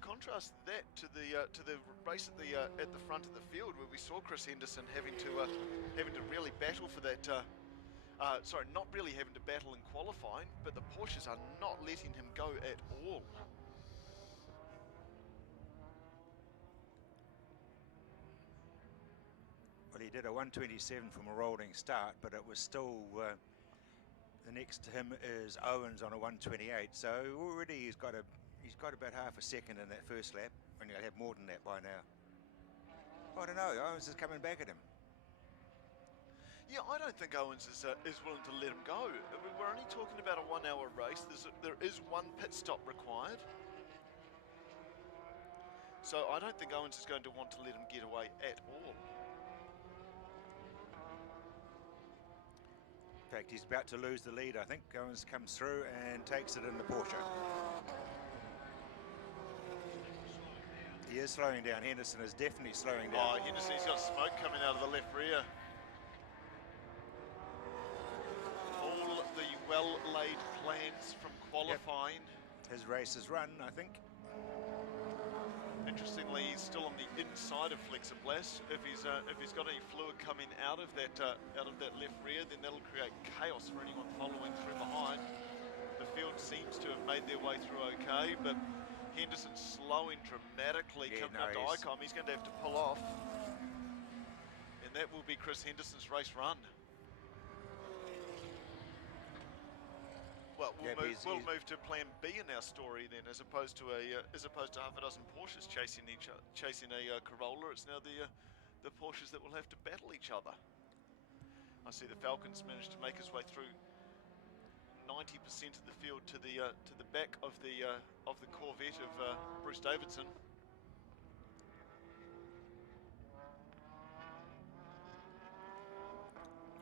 Contrast that to the race at the front of the field, where we saw Chris Henderson having to really battle for that. Not really having to battle in qualifying, but the Porsches are not letting him go at all. Well, he did a 127 from a rolling start, but it was still. The next to him is Owens on a 128, so already he's got about half a second in that first lap, and he'll have more than that by now. I don't know, Owens is coming back at him. Yeah, I don't think Owens is willing to let him go. We're only talking about a 1 hour race. There is 1 pit stop required. So I don't think Owens is going to want to let him get away at all. In fact, he's about to lose the lead, I think. Owens comes through and takes it in the Porsche. He is slowing down. Henderson is definitely slowing down. Oh, Henderson, he's got smoke coming out of the left rear. All the well-laid plans from qualifying. Yep. His race is run, I think. Interestingly, he's still on the inside of Flexiblas. If he's got any fluid coming out of that left rear, then that'll create chaos for anyone following through behind. The field seems to have made their way through okay, but Henderson's slowing dramatically coming up to ICOM. He's going to have to pull off, and that will be Chris Henderson's race run. Well, we'll move to Plan B in our story then, as opposed to half a dozen Porsches chasing a Corolla. It's now the the Porsches that will have to battle each other. I see the Falcon's managed to make his way through 90% of the field to the back of the Corvette of Bruce Davidson.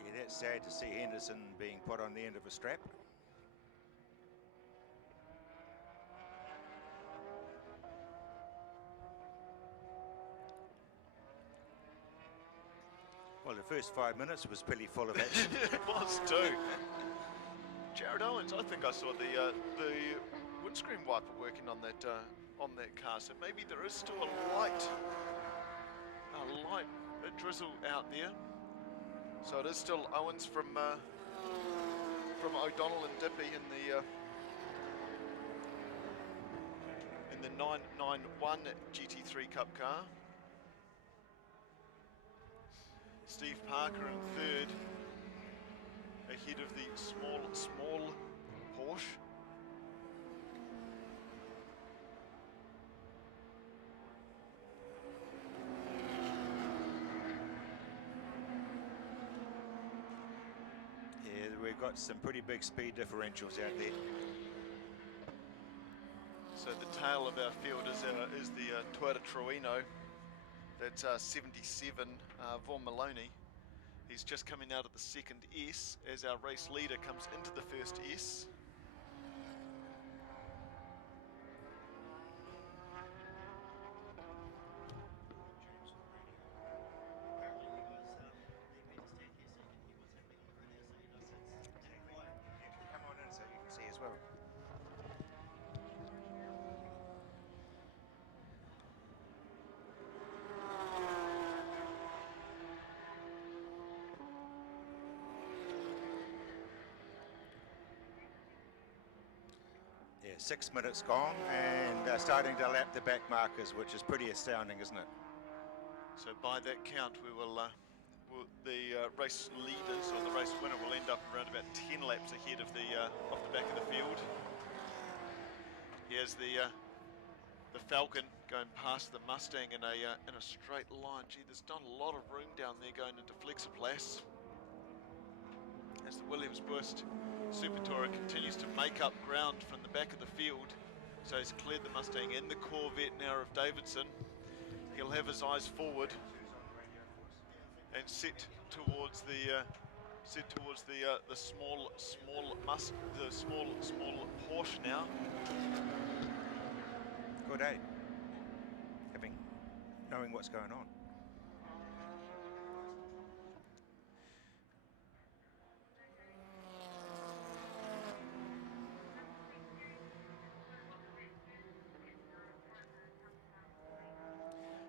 Yeah, that's sad to see Henderson being put on the end of a strap. Well, the first 5 minutes was pretty full of action. It was too. Jared Owens, I think I saw the windscreen wiper working on that car, so maybe there is still a light drizzle out there. So it is still Owens from O'Donnell and Dippy in the 991 GT3 Cup car. Steve Parker in third, ahead of the small Porsche. Yeah, we've got some pretty big speed differentials out there. So the tail of our field is the Toyota Trueno. That's 77, Vaughan Maloney. He's just coming out of the second S as our race leader comes into the first S. Come on in so you can see as well. Yeah, 6 minutes gone and starting to lap the back markers, which is pretty astounding, isn't it? So by that count, we will the race leaders or the race winner will end up around about 10 laps ahead of the back of the field. Here's the Falcon going past the Mustang in a straight line. Gee, there's not a lot of room down there going into Flexiplas. As the Williams Burst Super Tourer continues to make up ground from the back of the field. So he's cleared the Mustang and the Corvette now of Davidson. He'll have his eyes forward and set towards the small Porsche now. Good, eh? Knowing what's going on.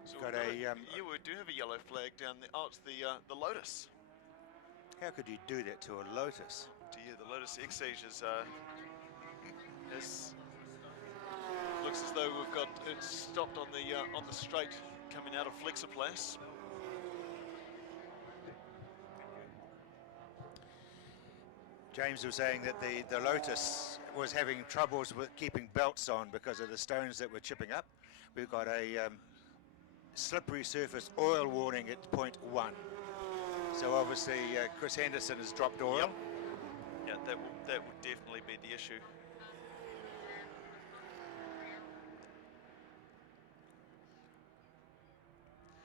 So Got yeah, we do have a yellow flag down there. Oh, it's the Lotus. How could you do that to a Lotus? Dear, the Lotus Exige looks as though we've got it stopped on the straight coming out of Flexiplas. James was saying that the Lotus was having troubles with keeping belts on because of the stones that were chipping up. We've got a slippery surface oil warning at point 1. So obviously Chris Henderson has dropped oil. Yep. Yeah, that would definitely be the issue.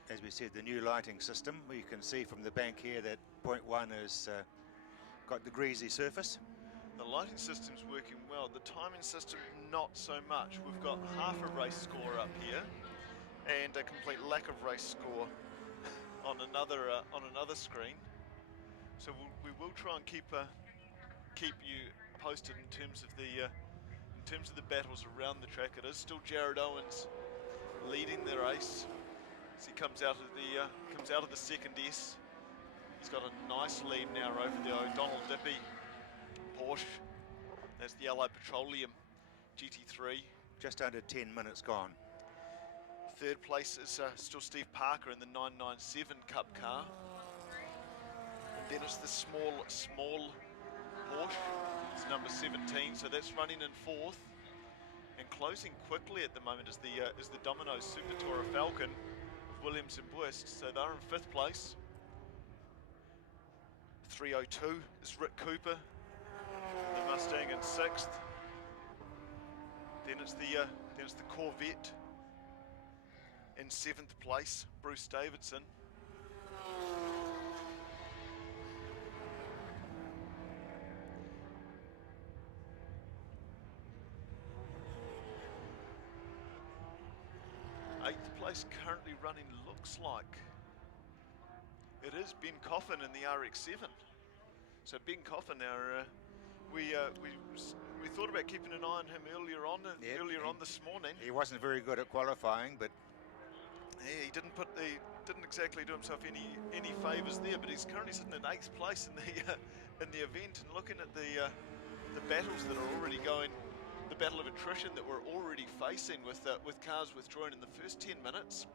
As we said, the new lighting system, you can see from the bank here that point 1 has got the greasy surface. The lighting system's working well. The timing system, not so much. We've got half a race score up here and a complete lack of race score on another screen. So we will try and keep you posted in terms of the battles around the track. It is still Jared Owens leading the race as he comes out of the second S. He's got a nice lead now over the O'Donnell Dippy Porsche. That's the Allied Petroleum GT3. Just under 10 minutes gone. Third place is still Steve Parker in the 997 Cup car. And then it's the small Porsche. It's number 17, so that's running in fourth. And closing quickly at the moment is the Domino's Super Tourer Falcon of Williams and West, so they're in 5th place. 302 is Rick Cooper, the Mustang in 6th. Then it's the Corvette in 7th place, Bruce Davidson. Place currently running looks like it is Ben Coffin in the RX-7. So Ben Coffin, we thought about keeping an eye on him earlier on this morning. He wasn't very good at qualifying, but yeah, he didn't exactly do himself any favours there. But he's currently sitting in 8th place in the event, and looking at the battles that are already going. The battle of attrition that we're already facing with cars withdrawing in the first 10 minutes,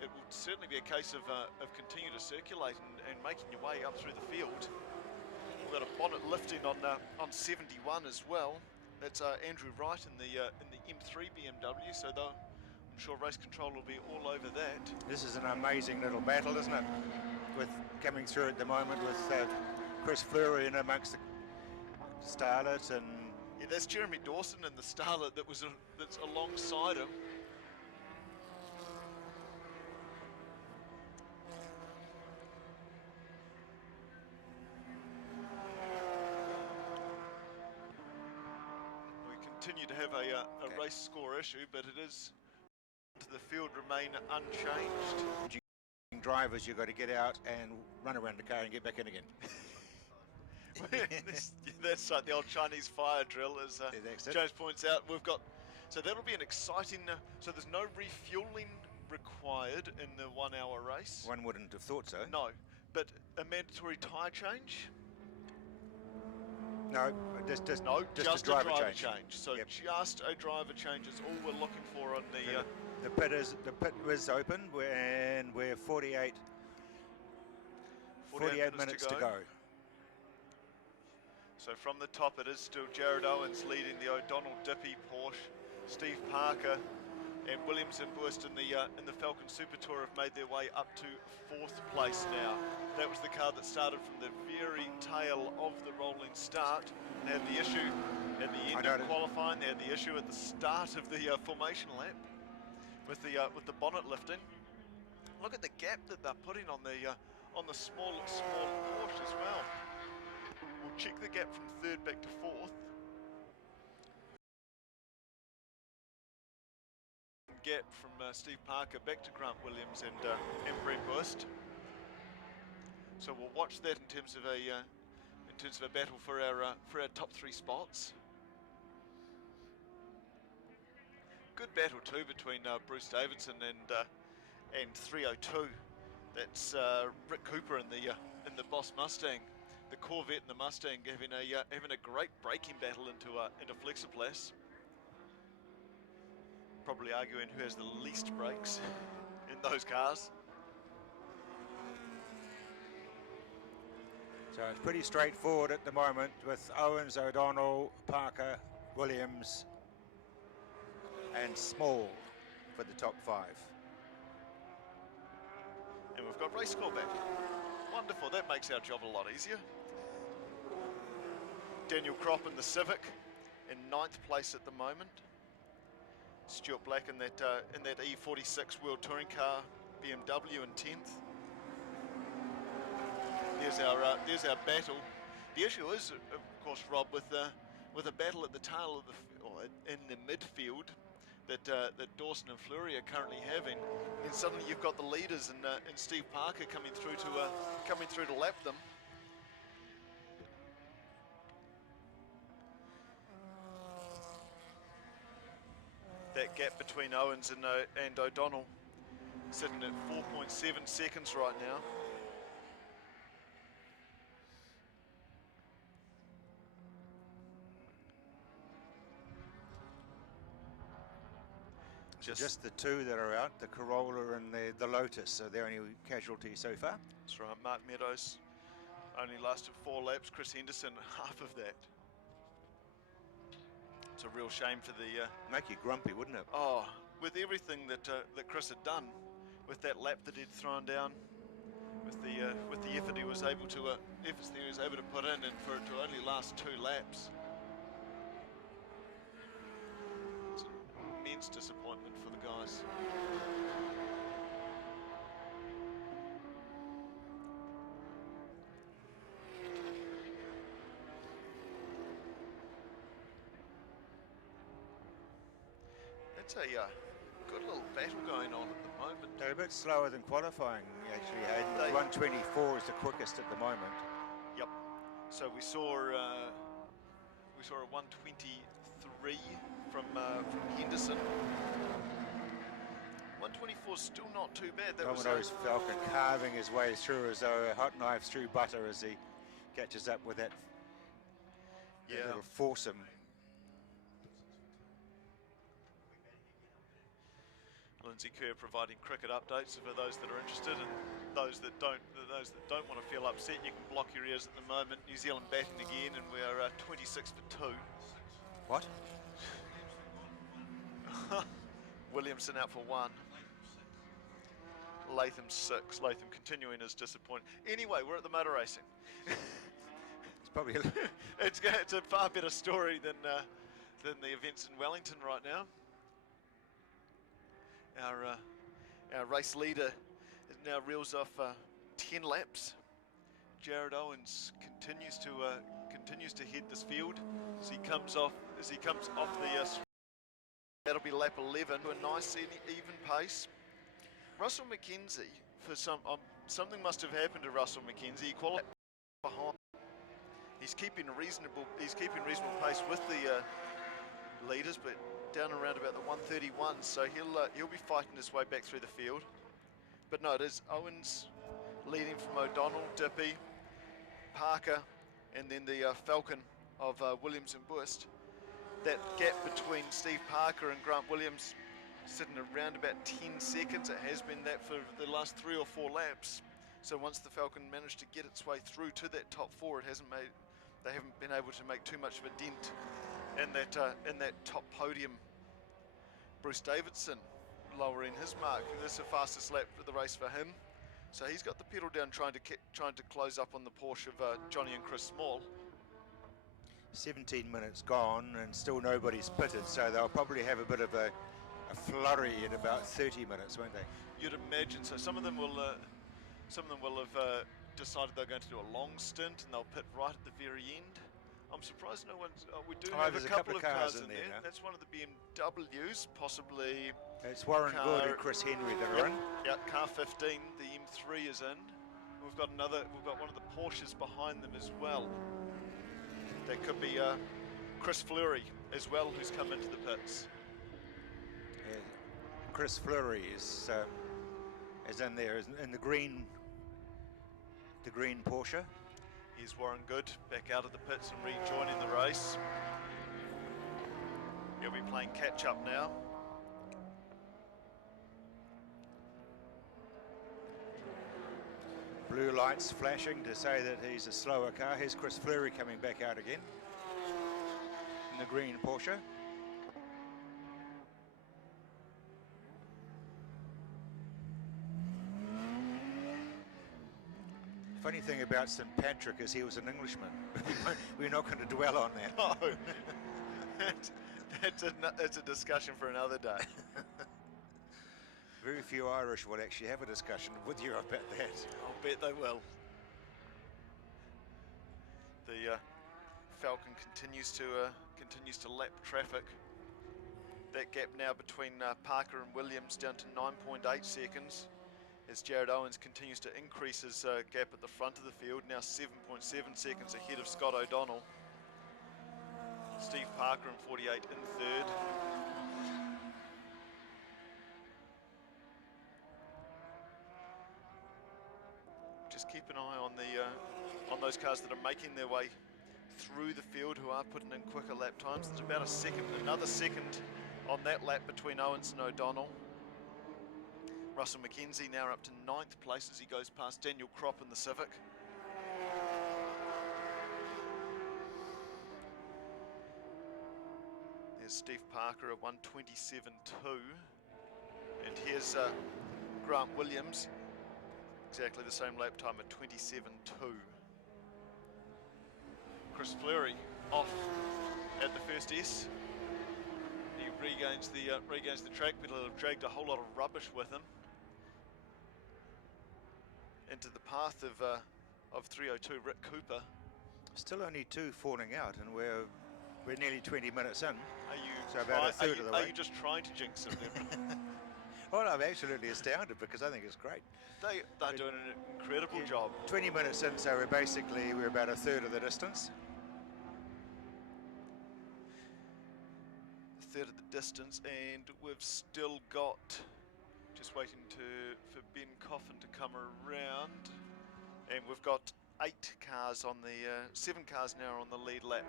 it will certainly be a case of continuing to circulate and making your way up through the field. We've got a bonnet lifting on 71 as well. That's Andrew Wright in the M3 BMW. So though I'm sure race control will be all over that. This is an amazing little battle, isn't it? With coming through at the moment with Chris Fleury in amongst the Starlet and. Yeah, that's Jeremy Dawson in the Starlet that's alongside him. We continue to have a race score issue, but it is to the field remain unchanged. Drivers, you've got to get out and run around the car and get back in again. That's like the old Chinese fire drill, as James points out. So that'll be an exciting. So there's no refueling required in the 1 hour race. One wouldn't have thought so. No, but a mandatory tyre change. No, just a driver change. So just a driver change is all we're looking for on the. The pit was open, and we're 48 minutes to go. So from the top, it is still Jared Owens leading the O'Donnell Dippy Porsche. Steve Parker and Williams and Burst in the Falcon Super Tour have made their way up to 4th place now. That was the car that started from the very tail of the rolling start. They had the issue at the end of qualifying. They had the issue at the start of the formation lap with the bonnet lifting. Look at the gap that they're putting on the small Porsche as well. We'll check the gap from 3rd back to 4th. Gap from Steve Parker back to Grant Williams and Brent Burst. So we'll watch that in terms of a battle for our top 3 spots. Good battle too between Bruce Davidson and 302. That's Rick Cooper in the Boss Mustang. The Corvette and the Mustang having a great braking battle into Flexiplas. Probably arguing who has the least brakes in those cars. So it's pretty straightforward at the moment with Owens, O'Donnell, Parker, Williams, and Small for the top 5. And we've got race score back. Wonderful, that makes our job a lot easier. Daniel Kropp in the Civic in 9th place at the moment. Stuart Black in that E46 World Touring Car BMW in 10th. There's our battle. The issue is, of course, Rob, with a battle at the tail of or in the midfield that Dawson and Fleury are currently having. And suddenly you've got the leaders and Steve Parker coming through to lap them. That gap between Owens and O'Donnell sitting at 4.7 seconds right now. Just the 2 that are out, the Corolla and the Lotus, are the only casualties so far. That's right, Mark Meadows only lasted 4 laps, Chris Henderson half of that. It's a real shame for the... Make you grumpy, wouldn't it? Oh, with everything that Chris had done, with that lap that he'd thrown down, with the effort he was able to put in, and for it to only last 2 laps. It's an immense disappointment for the guys. It's a good little battle going on at the moment. They're a bit slower than qualifying, actually, Hayden. 124 is the quickest at the moment. Yep. So we saw a 123 from Henderson. 124 is still not too bad. That was Domino's Falcon carving his way through as though a hot knife through butter as he catches up with that. Yeah. Little foursome. Lindsay Kerr providing cricket updates for those that are interested, and those that don't want to feel upset, you can block your ears at the moment. New Zealand batting again, and we are 26 for 2. What? Williamson out for 1. Latham 6. Latham continuing his disappointment. Anyway, we're at the motor racing. It's probably it's a far better story than the events in Wellington right now. Our race leader now reels off 10 laps. Jared Owens continues to head this field as he comes off the. That'll be lap 11 to a nice even pace. Russell Mackenzie, for something must have happened to Russell Mackenzie. He qualified behind. He's keeping reasonable pace with the leaders, but down around about the 131. So he'll be fighting his way back through the field. But no, it is Owens leading from O'Donnell, Dippy, Parker, and then the Falcon of Williams and Buist. That gap between Steve Parker and Grant Williams sitting around about 10 seconds. It has been that for the last 3 or 4 laps. So once the Falcon managed to get its way through to that top 4, they haven't been able to make too much of a dent in that top podium. Bruce Davidson lowering his mark. This is the fastest lap of the race for him. So he's got the pedal down, trying to close up on the Porsche of Johnny and Chris Small. 17 minutes gone and still nobody's pitted, so they'll probably have a bit of a flurry in about 30 minutes, won't they? You'd imagine so. Some of them will have decided they're going to do a long stint, and they'll pit right at the very end. I'm surprised no one's. We do have a couple of cars in there. Now. That's one of the BMWs, possibly. It's Warren Good and Chris Henry that are in. Yeah, car 15. The M3 is in. We've got one of the Porsches behind them as well. That could be Chris Fleury as well, who's come into the pits. Chris Fleury is in there, in the green Porsche. Here's Warren Good back out of the pits and rejoining the race. He'll be playing catch up now. Blue lights flashing to say that he's a slower car. Here's Chris Fleury coming back out again in the green Porsche. Funny thing about St. Patrick is he was an Englishman. We're not going to dwell on that. No, that's a discussion for another day. Very few Irish will actually have a discussion with you about that. I'll bet they will. The Falcon continues to lap traffic. That gap now between Parker and Williams down to 9.8 seconds. As Jared Owens continues to increase his gap at the front of the field, now 7.7 seconds ahead of Scott O'Donnell. Steve Parker in 48 in third. Just keep an eye on those cars that are making their way through the field, who are putting in quicker lap times. There's about another second on that lap between Owens and O'Donnell. Russell Mackenzie now up to 9th place as he goes past Daniel Kropp in the Civic. There's Steve Parker at 127.2. And here's Grant Williams. Exactly the same lap time at 27.2. Chris Fleury off at the first S. He regains the track, but he'll have dragged a whole lot of rubbish with him into the path of 302 Rick Cooper. Still only 2 falling out, and we're nearly 20 minutes in. Are you So about a third of the way. Are you just trying to jinx it? Well, I'm absolutely astounded because I think it's great. They're doing an incredible job. 20 minutes in, so we're about a third of the distance. A third of the distance, and we've still got, just waiting for Ben Coffin to come around, and we've got 7 cars now on the lead lap.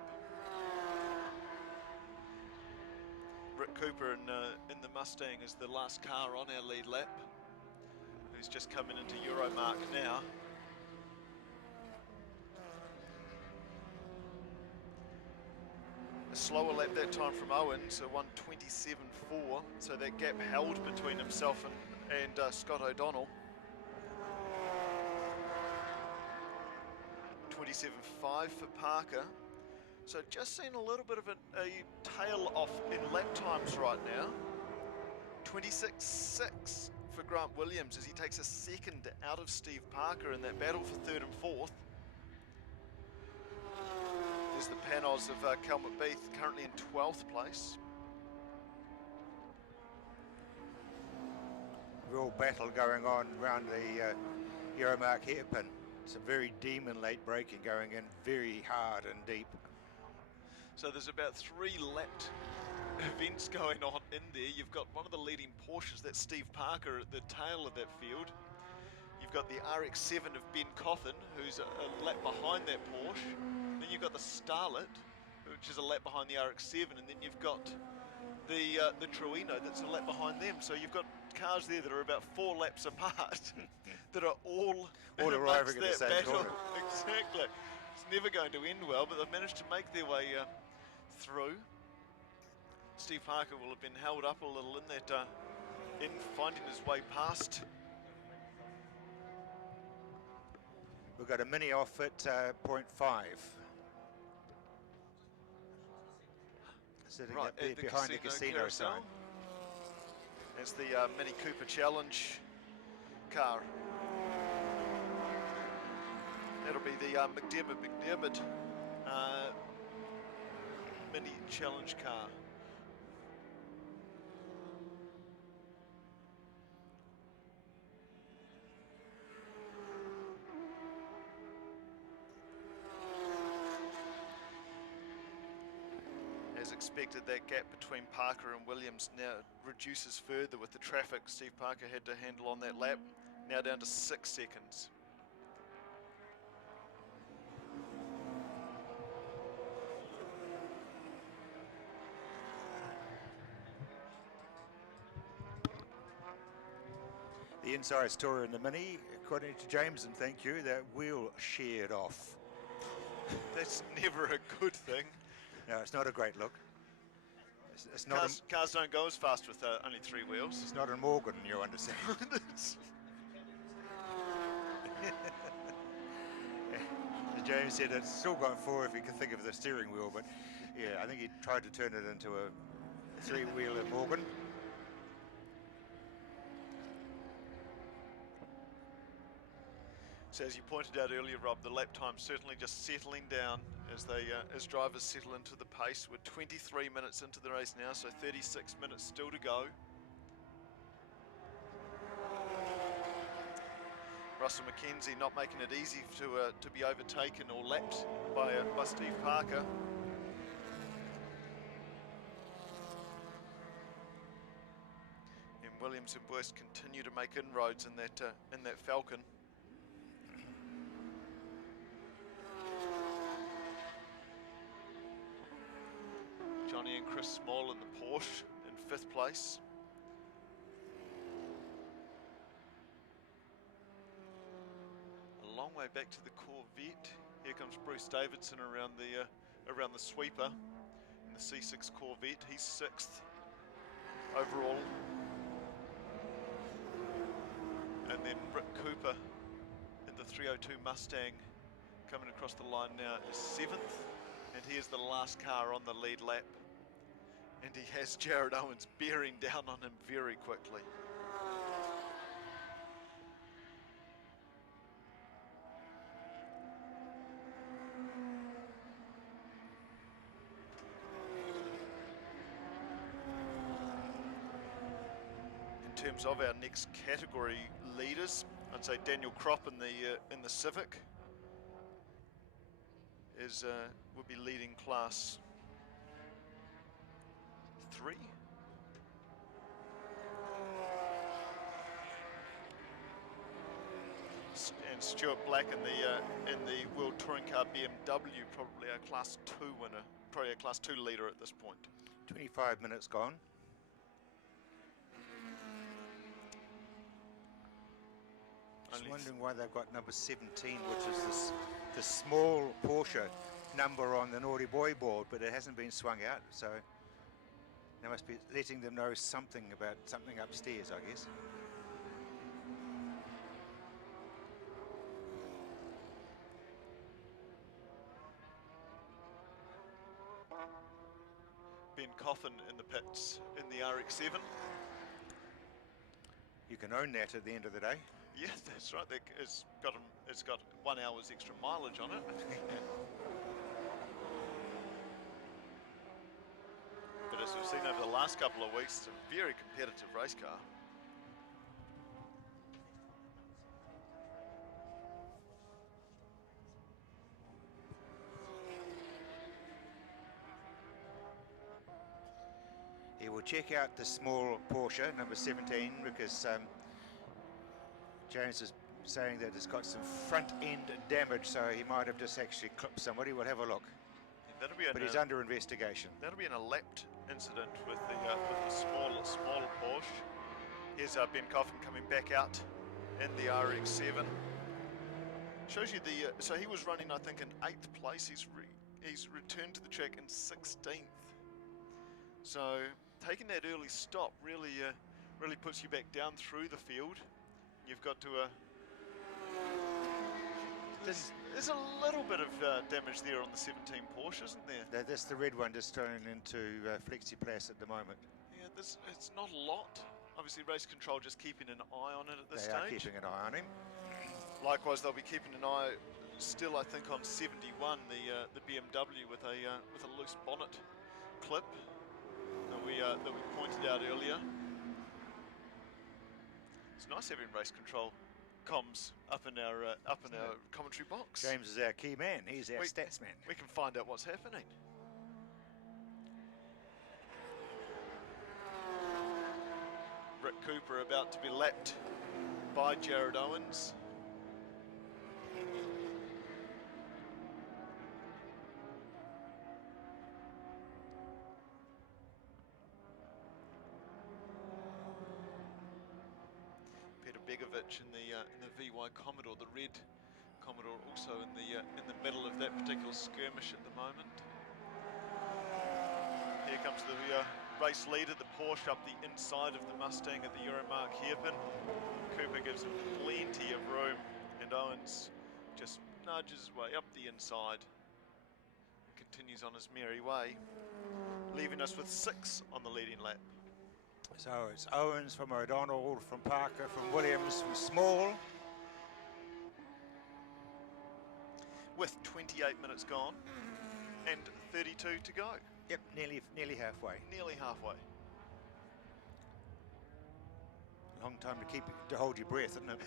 Rick Cooper in the Mustang is the last car on our lead lap, who's just coming into Euromark now. A slower lap that time from Owens, a 1:27.4, so that gap held between himself and Scott O'Donnell. 27.5 for Parker. So just seen a little bit of a tail off in lap times right now. 26.6 for Grant Williams as he takes a second out of Steve Parker in that battle for third and fourth. There's the Panos of Cal McBeath, currently in 12th place. Real battle going on around the Euromark hairpin. It's a very demon late braking going in very hard and deep. So there's about 3 lapped events going on in there. You've got one of the leading Porsches, that's Steve Parker at the tail of that field. You've got the RX-7 of Ben Coffin, who's a lap behind that Porsche. Then you've got the Starlet, which is a lap behind the RX-7, and then you've got the Trueno that's a lap behind them. So you've got cars there that are about 4 laps apart that are all arriving at the same battle. corner. Exactly. It's never going to end well, but they've managed to make their way through. Steve Parker will have been held up a little in that, in finding his way past. We've got a Mini off at 0.5. Sitting Right up there at the behind the casino sign. That's the Mini Cooper Challenge car. That'll be the McDermott Mini Challenge car. As expected, that gap between Parker and Williams now reduces further with the traffic Steve Parker had to handle on that lap, now down to 6 seconds. The inside story in the Mini, according to James, and thank you, that wheel sheared off. That's never a good thing. No, it's not a great look. It's not cars don't go as fast with only 3 wheels. It's not in Morgan, you understand. James said it's still got 4 if you can think of the steering wheel, but yeah, I think he tried to turn it into a 3-wheel in Morgan. So as you pointed out earlier, Rob, the lap time certainly just settling down as drivers settle into the pace. We're 23 minutes into the race now, so 36 minutes still to go. Russell McKenzie not making it easy to be overtaken or lapped by Steve Parker. And Williams and Buist continue to make inroads in that Falcon. Johnny and Chris Small in the Porsche in 5th place. A long way back to the Corvette. Here comes Bruce Davidson around the sweeper in the C6 Corvette. He's 6th overall. then Rick Cooper in the 302 Mustang coming across the line now is 7th, and he is the last car on the lead lap. And he has Jared Owens bearing down on him very quickly. In terms of our next category leaders, I'd say Daniel Kropp in the Civic will be leading class 3. And Stuart Black in the World Touring Car BMW, probably our class 2 winner, probably a class 2 leader at this point. 25 minutes gone. Just wondering why they've got number 17, which is the small Porsche number on the naughty boy board, but it hasn't been swung out, so they must be letting them know something about something upstairs, I guess. Ben Coffin in the pits in the RX-7. You can own that at the end of the day. Yeah, that's right. It's got 1 hour's extra mileage on it. But as we've seen over the last couple of weeks, it's a very competitive race car. He will check out the small Porsche, number 17, because James is saying that it's got some front end damage, so he might have just actually clipped somebody. We'll have a look. Yeah, but he's under investigation. That'll be an elapsed incident with the small Porsche. Here's Ben Coffin coming back out in the RX-7. Shows you so he was running, I think, in 8th place. He's returned to the track in 16th. So taking that early stop really puts you back down through the field. You've got to there's a little bit of damage there on the 17 Porsche, isn't there? That's the red one just turning into Flexiplas at the moment. Yeah, it's not a lot. Obviously, race control just keeping an eye on it at this stage. They are keeping an eye on him. Likewise, they'll be keeping an eye still, I think, on 71, the BMW with a loose bonnet clip that we pointed out earlier. It's nice having race control comms up in our commentary box. James is our key man. He's our stats man. We can find out what's happening. Rick Cooper about to be lapped by Jared Owens. In the VY Commodore, the red Commodore, also in the middle of that particular skirmish at the moment. Here comes the race leader, the Porsche, up the inside of the Mustang at the Euromark hairpin. Cooper gives him plenty of room, and Owens just nudges his way up the inside and continues on his merry way, leaving us with 6 on the leading lap. So it's Owens from O'Donnell, from Parker, from Williams, from Small. With 28 minutes gone and 32 to go. Yep, nearly halfway. Nearly halfway. Long time to hold your breath, isn't it?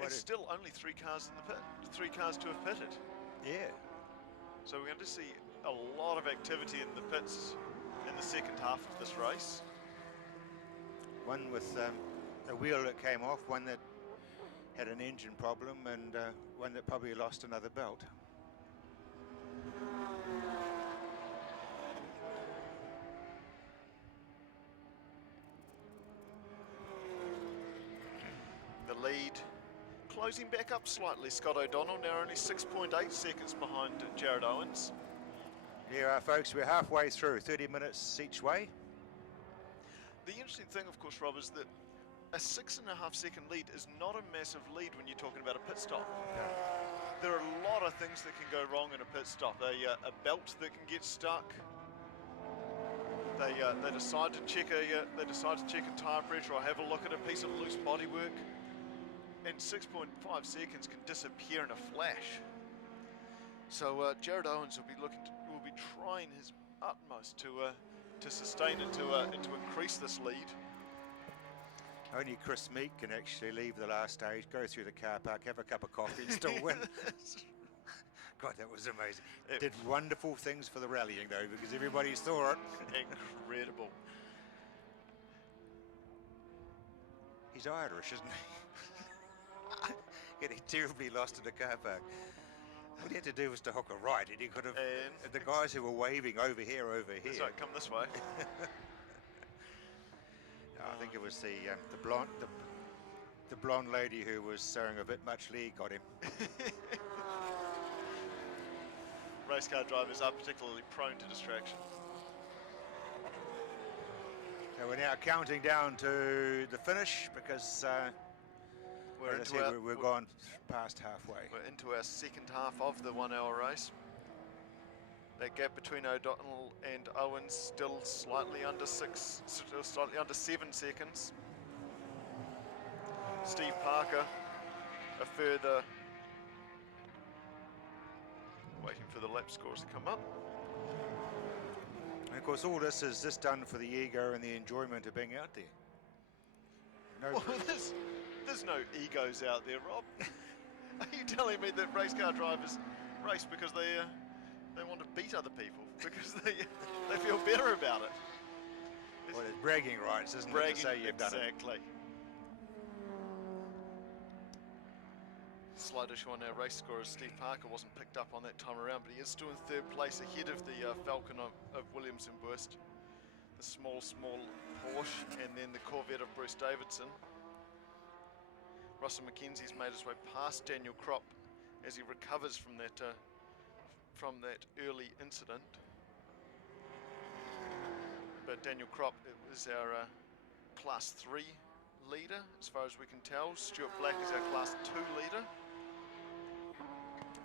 It's still only 3 cars in the pit. 3 cars to have pitted. Yeah. So we're going to see a lot of activity in the pits in the second half of this race. One with a wheel that came off, one that had an engine problem, and one that probably lost another belt. The lead closing back up slightly. Scott O'Donnell now only 6.8 seconds behind Jared Owens. Yeah, folks, we're halfway through, 30 minutes each way. The interesting thing, of course, Rob, is that a 6.5 second lead is not a massive lead when you're talking about a pit stop. There are a lot of things that can go wrong in a pit stop. A belt that can get stuck. They decide to check a tire pressure or have a look at a piece of loose bodywork, and 6.5 seconds can disappear in a flash. So Jared Owens will be trying his utmost to sustain and to increase this lead. Only Chris Meek can actually leave the last stage, go through the car park, have a cup of coffee and still win. God, that was amazing. Did wonderful things for the rallying though, because everybody saw it. Incredible. He's Irish, isn't he? Getting terribly lost in the car park. All he had to do was to hook a right, and he could have. And the guys who were waving over here. That's right, come this way. I think it was the blonde lady who was sewing a bit much Lee got him. Race car drivers are particularly prone to distraction. So we're now counting down to the finish because we're gone past halfway. We're into our second half of the 1 hour race. That gap between O'Donnell and Owens still slightly under 7 seconds. Steve Parker a further, waiting for the lap scores to come up. And of course all this is just done for the ego and the enjoyment of being out there. Well, there's no egos out there, Rob. Are you telling me that race car drivers race because they want to beat other people, because they feel better about it? Well, it's bragging rights, isn't bragging, it, to say you've done it? Exactly. Slight issue on our race score as Steve Parker wasn't picked up on that time around, but he is still in third place ahead of the Falcon of Williams and Wurst, the small Porsche, and then the Corvette of Bruce Davidson. Russell McKenzie's made his way past Daniel Kropp as he recovers from that early incident. But Daniel Kropp is our Class 3 leader, as far as we can tell. Stuart Black is our Class 2 leader.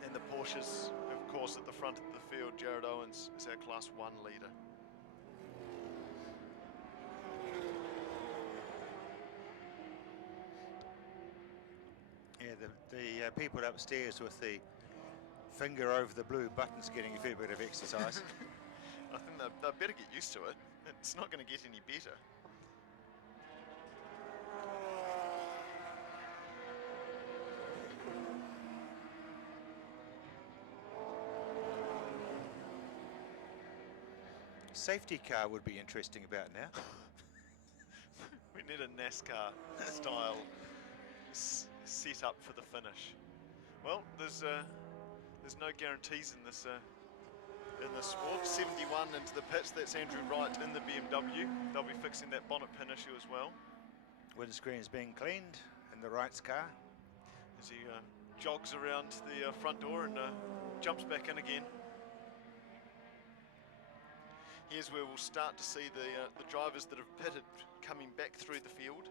And the Porsches, of course, at the front of the field. Jared Owens is our Class 1 leader. Yeah, the people upstairs with the finger over the blue buttons getting a fair bit of exercise. I think they better get used to it. It's not going to get any better. Safety car would be interesting about now. We need a NASCAR style set up for the finish. Well, there's no guarantees in this sport. 71 into the pits. That's Andrew Wright in the BMW. They'll be fixing that bonnet pin issue as well. Windscreen's being cleaned in the Wright's car. As he jogs around the front door and jumps back in again. Here's where we'll start to see the drivers that have pitted coming back through the field.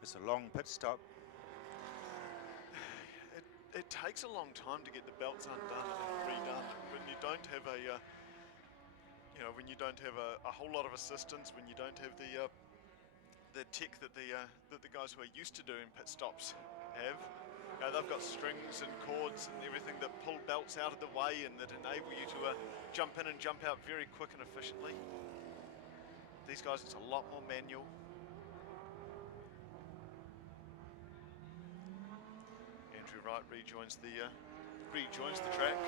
It's a long pit stop. It takes a long time to get the belts undone and redone when you don't have a whole lot of assistance, when you don't have the tech that the guys who are used to doing pit stops have. They've got strings and cords and everything that pull belts out of the way and that enable you to jump in and jump out very quick and efficiently. These guys, it's a lot more manual. Andrew Wright rejoins the track.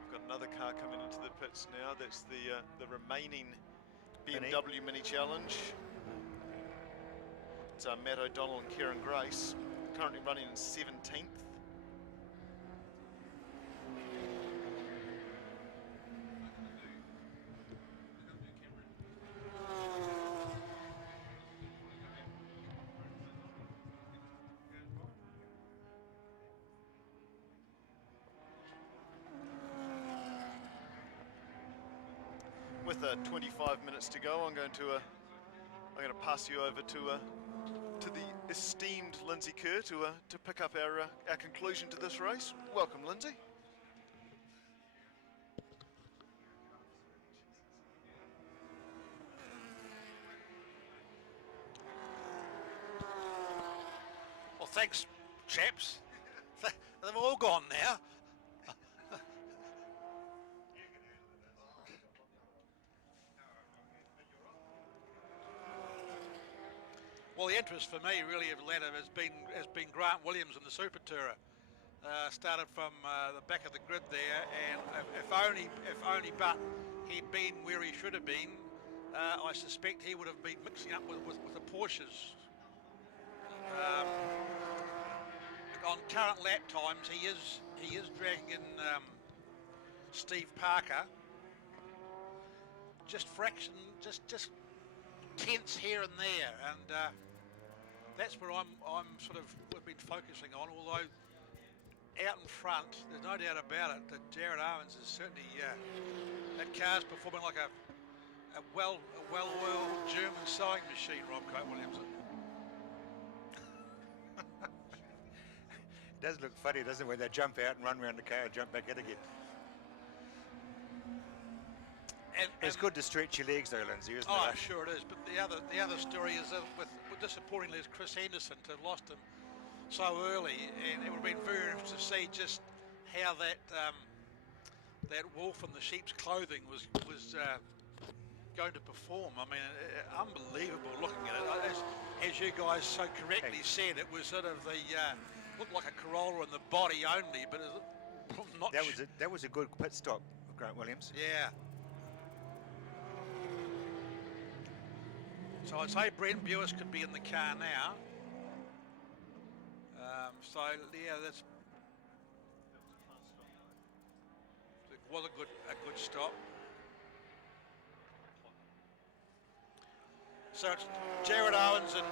We've got another car coming into the pits now. That's the remaining BMW Mini Challenge. It's Matt O'Donnell and Kieran Grace, currently running in 17th. with 25 minutes to go, I'm going to pass you over to the esteemed Lindsay Kerr to pick up our conclusion to this race. Welcome, Lindsay. Well, thanks, chaps. They've all gone now. Well, the interest for me really of Atlanta has been Grant Williams in the Super Tourer. Started from the back of the grid there, and if only but he'd been where he should have been, I suspect he would have been mixing up with the Porsches. On current lap times, he is dragging in Steve Parker. Just just tenths here and there, and that's where we've been focusing on. Although out in front, there's no doubt about it that Jared Owens is certainly that car's performing like a well-oiled German sewing machine. Rob Williams. It does look funny, doesn't it, when they jump out and run around the car and jump back in again. And it's good to stretch your legs though, Lindsay, isn't it? Oh, sure it is. But the other story is with disappointingly is Chris Henderson to have lost him so early, and it would have been very interesting to see just how that wolf in the sheep's clothing was going to perform. I mean, unbelievable looking at it. As you guys so correctly said, it was sort of the looked like a Corolla in the body only, but not. That was a good pit stop, Grant Williams. Yeah. So I'd say Brent Bewis could be in the car now. So yeah, it was a good stop. So it's Jared Owens and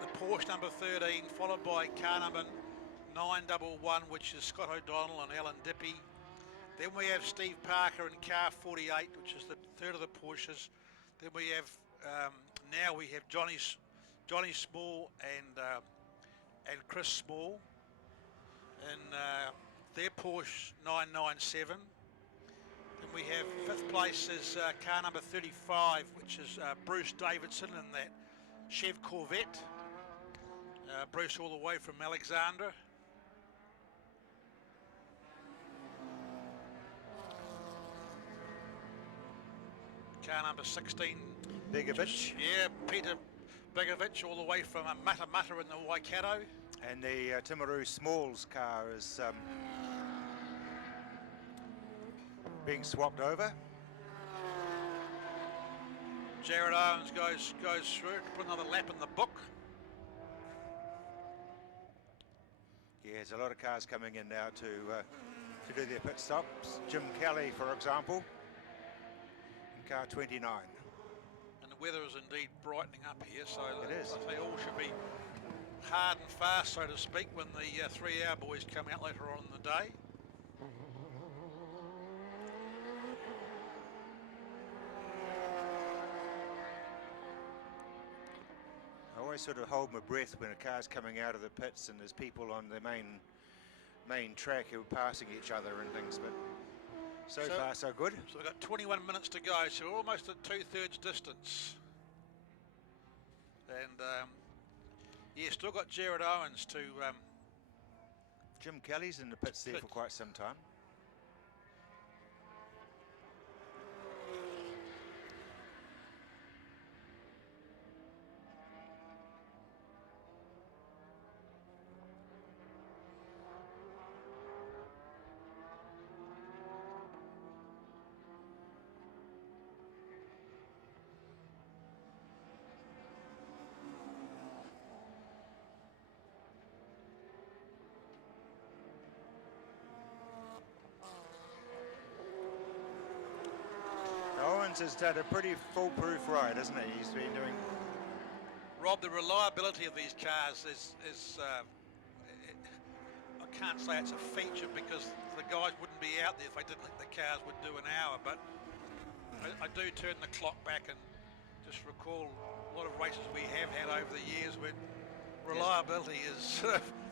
the Porsche number 13, followed by car number 911, which is Scott O'Donnell and Alan Dippy. Then we have Steve Parker in car 48, which is the third of the Porsches. Then we have now we have Johnny Small and Chris Small in their Porsche 997. Then we have fifth place is car number 35, which is Bruce Davidson in that Chev Corvette. Bruce all the way from Alexandra. Car number 16. Begovic. Yeah, Peter Begovic all the way from Matamata in the Waikato. And the Timaru Smalls car is being swapped over. Jared Owens goes through to put another lap in the book. Yeah, there's a lot of cars coming in now to do their pit stops. Jim Kelly, for example, in car 29. And the weather is indeed brightening up here, so it is. They all should be hard and fast, so to speak, when the 3-hour boys come out later on in the day. I always sort of hold my breath when a car's coming out of the pits and there's people on the main track who are passing each other and things, but so far so good. So we've got 21 minutes to go, so we're almost at 2/3 distance. And yeah, still got Jared Owens to... Jim Kelly's in the pits there for quite some time. Owens has done a pretty foolproof ride, hasn't he? He's been doing... Rob, the reliability of these cars is I can't say it's a feature because the guys wouldn't be out there if they didn't think the cars would do an hour, but I do turn the clock back and just recall a lot of races we have had over the years when reliability is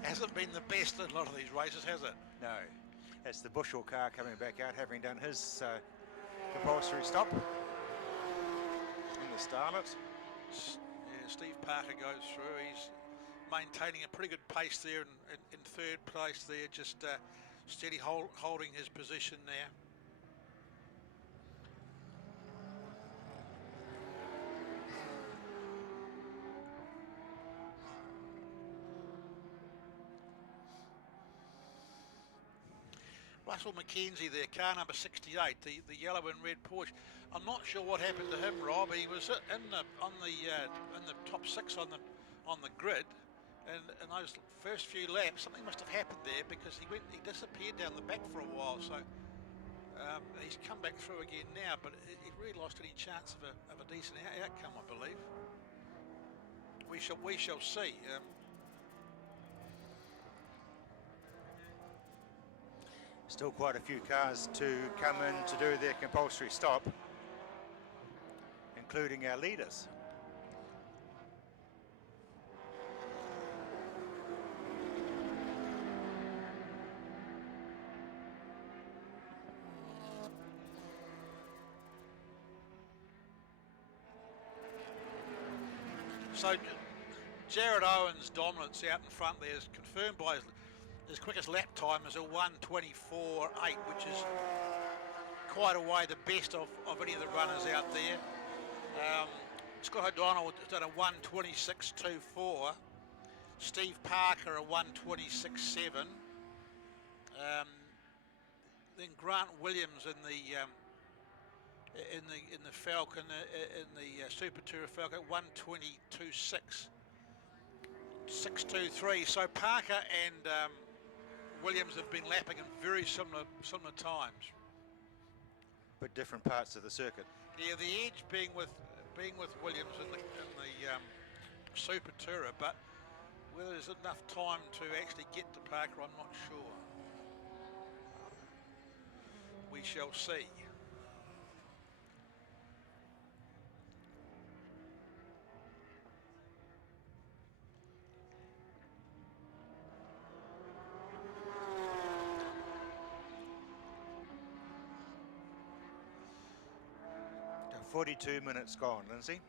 hasn't been the best in a lot of these races, has it? No. That's the Bushel car coming back out, having done his compulsory stop in the Starlet. Yeah, Steve Parker goes through. He's maintaining a pretty good pace there in third place there, just steady holding his position there. Russell McKenzie there, car number 68, the yellow and red Porsche. I'm not sure what happened to him, Rob. He was in the top 6 on the grid, and in those first few laps, something must have happened there because he disappeared down the back for a while. So he's come back through again now, but he really lost any chance of a decent outcome, I believe. We shall see. Still quite a few cars to come in to do their compulsory stop, including our leaders. So Jared Owen's dominance out in front there is confirmed by his quickest lap time is a 1:24.8, which is quite a way the best of any of the runners out there. Scott O'Donnell has done a 1:26.24. Steve Parker a 1:26.7. Then Grant Williams in the Falcon in the Super Tourer Falcon 1:22.6. 6:23. So Parker and Williams have been lapping in very similar times, But different parts of the circuit. Yeah, the edge being with Williams in the Super Tourer, but whether there's enough time to actually get to Parker, I'm not sure. We shall see. Now 42 minutes gone, Lindsay.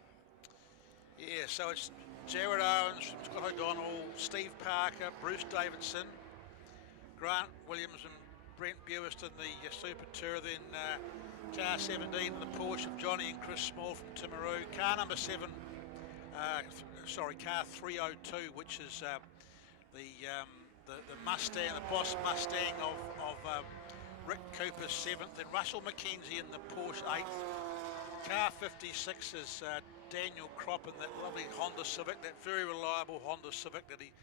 Yeah, so it's Jared Owens, Scott O'Donnell, Steve Parker, Bruce Davidson, Grant Williams and Brent Bewist in the Super Tourer, then car 17 in the Porsche of Johnny and Chris Small from Timaru, car number 7, car 302, which is the Mustang, the Boss Mustang of Rick Cooper's 7th, then Russell McKenzie in the Porsche 8th, car 56 is Daniel Kropp in that lovely Honda Civic, that very reliable Honda Civic that he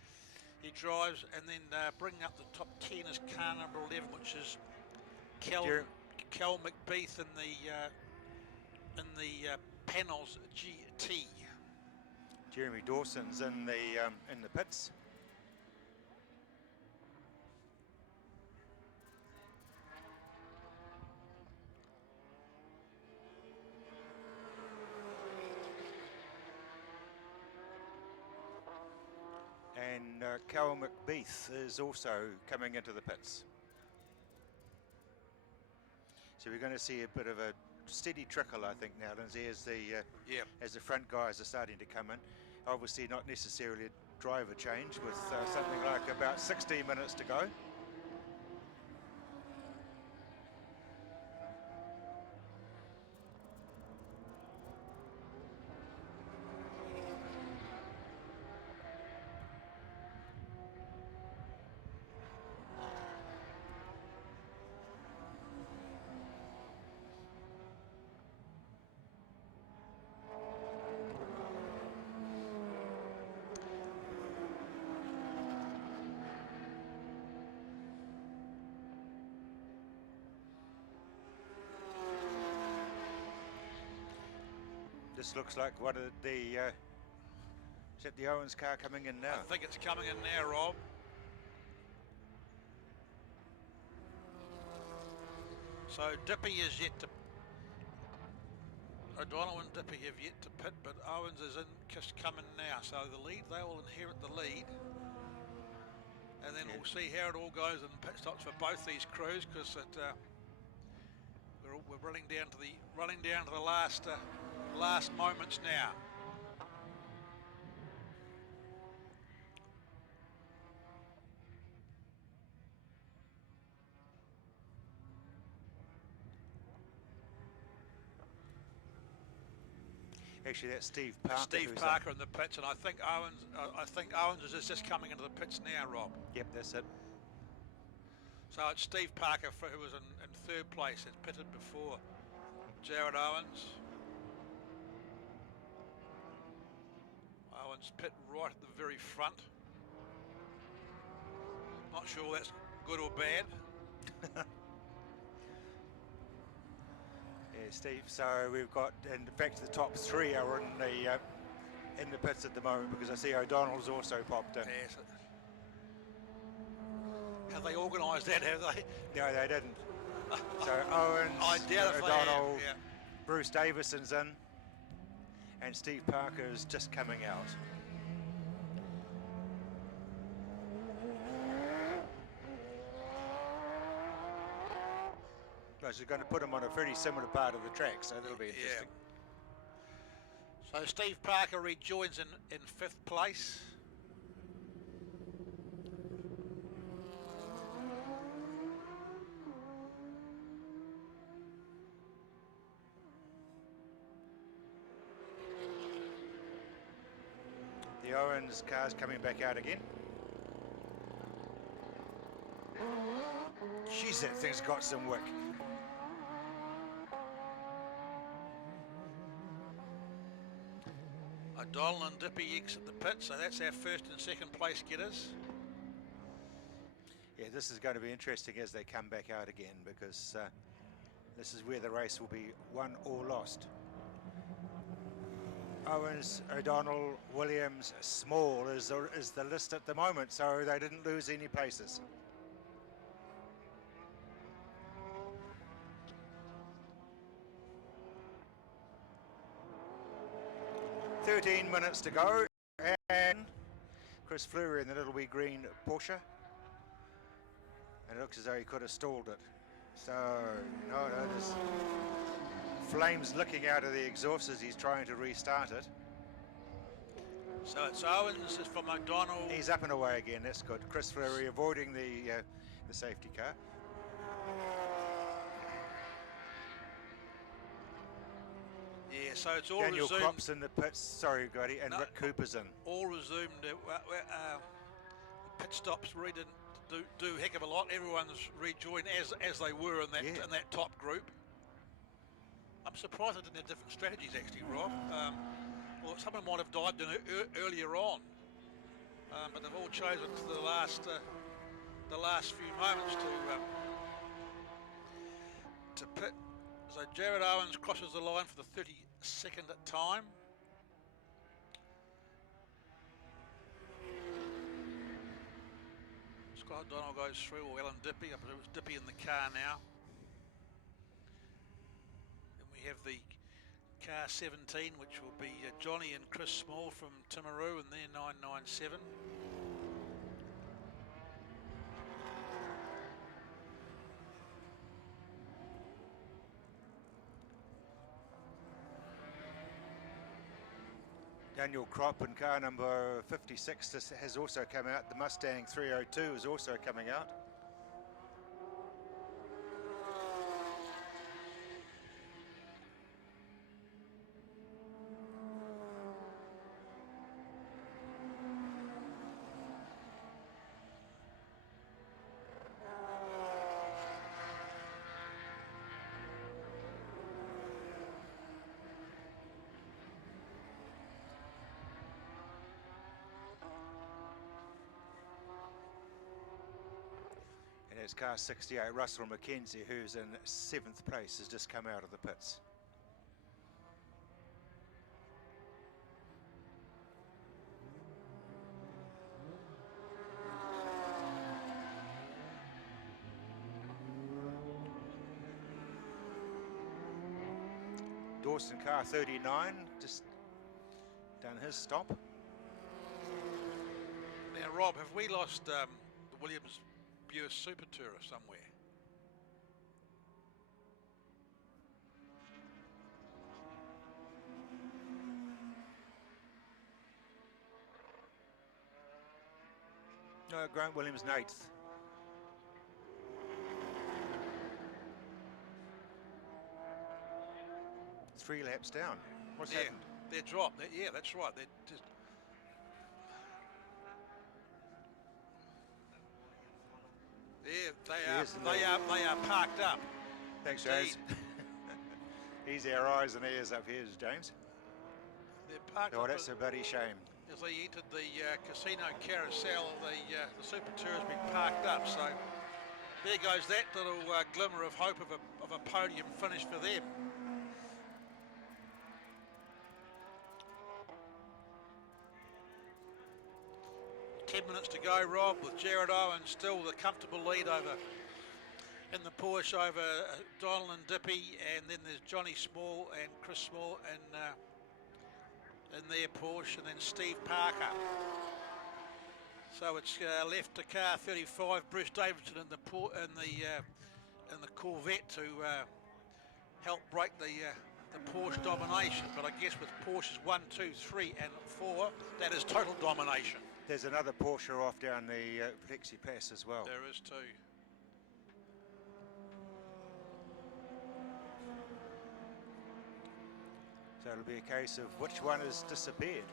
drives, and then bringing up the top 10 is car number 11, which is Kel McBeath in the Panels GT. Jeremy Dawson's in the pits. And Cal McBeath is also coming into the pits. So we're going to see a bit of a steady trickle, I think, now, Lindsay, as the front guys are starting to come in. Obviously not necessarily a driver change with something like about 16 minutes to go. This looks like one of the, is that the Owens car coming in now? I think it's coming in now, Rob. So Dippy is yet to O'Donnell and Dippy have yet to pit, but Owens is in, just coming now. So the lead, they will inherit the lead. And then we'll see how it all goes in pit stops for both these crews, because we're running down to the last moments now. Actually, that's Steve Parker. Steve Parker in the pits, and I think Owens is just coming into the pits now, Rob. Yep, that's it. So it's Steve Parker who was in third place. It's pitted before Jared Owens. Owens pit right at the very front. Not sure that's good or bad. Yeah, Steve. So we've got, in fact, the top three are in the pits at the moment, because I see O'Donnell's also popped in. Yes. Have they organised that? Have they? No, they didn't. So Owens, O'Donnell, Bruce Davison's in, and Steve Parker is just coming out. But you're going to put him on a very similar part of the track, so that'll be interesting. Yeah. So Steve Parker rejoins in fifth place. The Owens car's coming back out again. Jeez, that thing's got some wick. O'Donnell and Dippy exit the pit, so that's our first and second place getters. Yeah, this is going to be interesting as they come back out again, because this is where the race will be won or lost. Owens, O'Donnell, Williams, Small is the list at the moment, so they didn't lose any places. "13 minutes to go, and Chris Fleury in the little wee green Porsche, and it looks as though he could have stalled it. So no, there's flames licking out of the exhaust as he's trying to restart it. So it's Owens is from O'Donnell. He's up and away again. That's good. Chris Fleury avoiding the safety car. Yeah, so it's all Daniel resumed. Cropp's in the pits. Sorry, Grady, and Rick Cooper's in. All resumed. The pit stops really didn't do a heck of a lot. Everyone's rejoined as they were in that top group. I'm surprised they didn't have different strategies actually, Rob. Well, someone might have dived in earlier on, but they've all chosen to the last few moments to pit. So Jared Owens crosses the line for the 32nd time. Scott O'Donnell goes through, or Alan Dippy. I believe it's Dippy in the car now. And we have the car 17, which will be Johnny and Chris Small from Timaru in their 997. Daniel Kropp in car number 56 has also come out. The Mustang 302 is also coming out. It's car 68, Russell McKenzie, who's in 7th place, has just come out of the pits. course in car 39, just done his stop. Now, Rob, have we lost the Williams Buick Super Tourer somewhere? No, Grant Williams 8th. Three laps down. What's happened? They're dropped. Yeah, that's right. They're just. Yeah, they are parked up. Thanks, James. He's our eyes and ears up here, James. They're parked Oh, up. that's a bloody shame. As they entered the casino carousel, the Super Tour has been parked up. So there goes that little glimmer of hope of a podium finish for them. Minutes to go, Rob, with Jared Owen still the comfortable lead over in the Porsche over Donald and Dippy, and then there's Johnny Small and Chris Small in their Porsche, and then Steve Parker. So it's left to car 35, Bruce Davidson in the Corvette to help break the Porsche domination. But I guess with Porsches 1, 2, 3, and 4, that is total domination. There's another Porsche off down the Plexi Pass as well. There is too. So it'll be a case of which one has disappeared.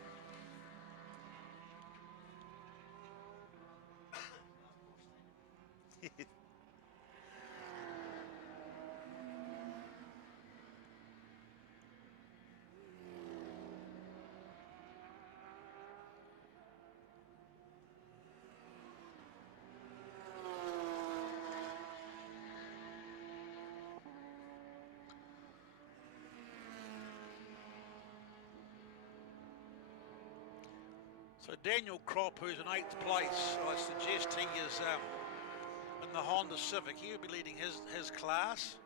So Daniel Kropp, who's in 8th place, I suggest he is in the Honda Civic. He'll be leading his class.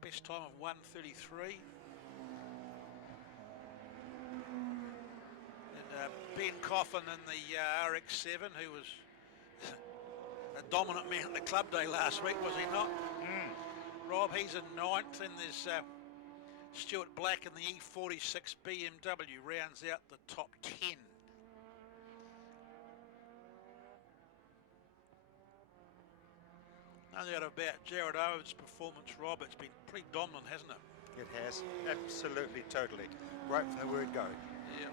Best time of 1:33. And Ben Coffin in the RX-7, who was a dominant man at the club day last week, was he not? Rob, he's in 9th, and there's Stuart Black in the E46 BMW rounds out the top 10. No doubt about Jared Owen's performance, Rob. It's been pretty dominant, hasn't it? It has, absolutely, totally, right from the word go. Yeah.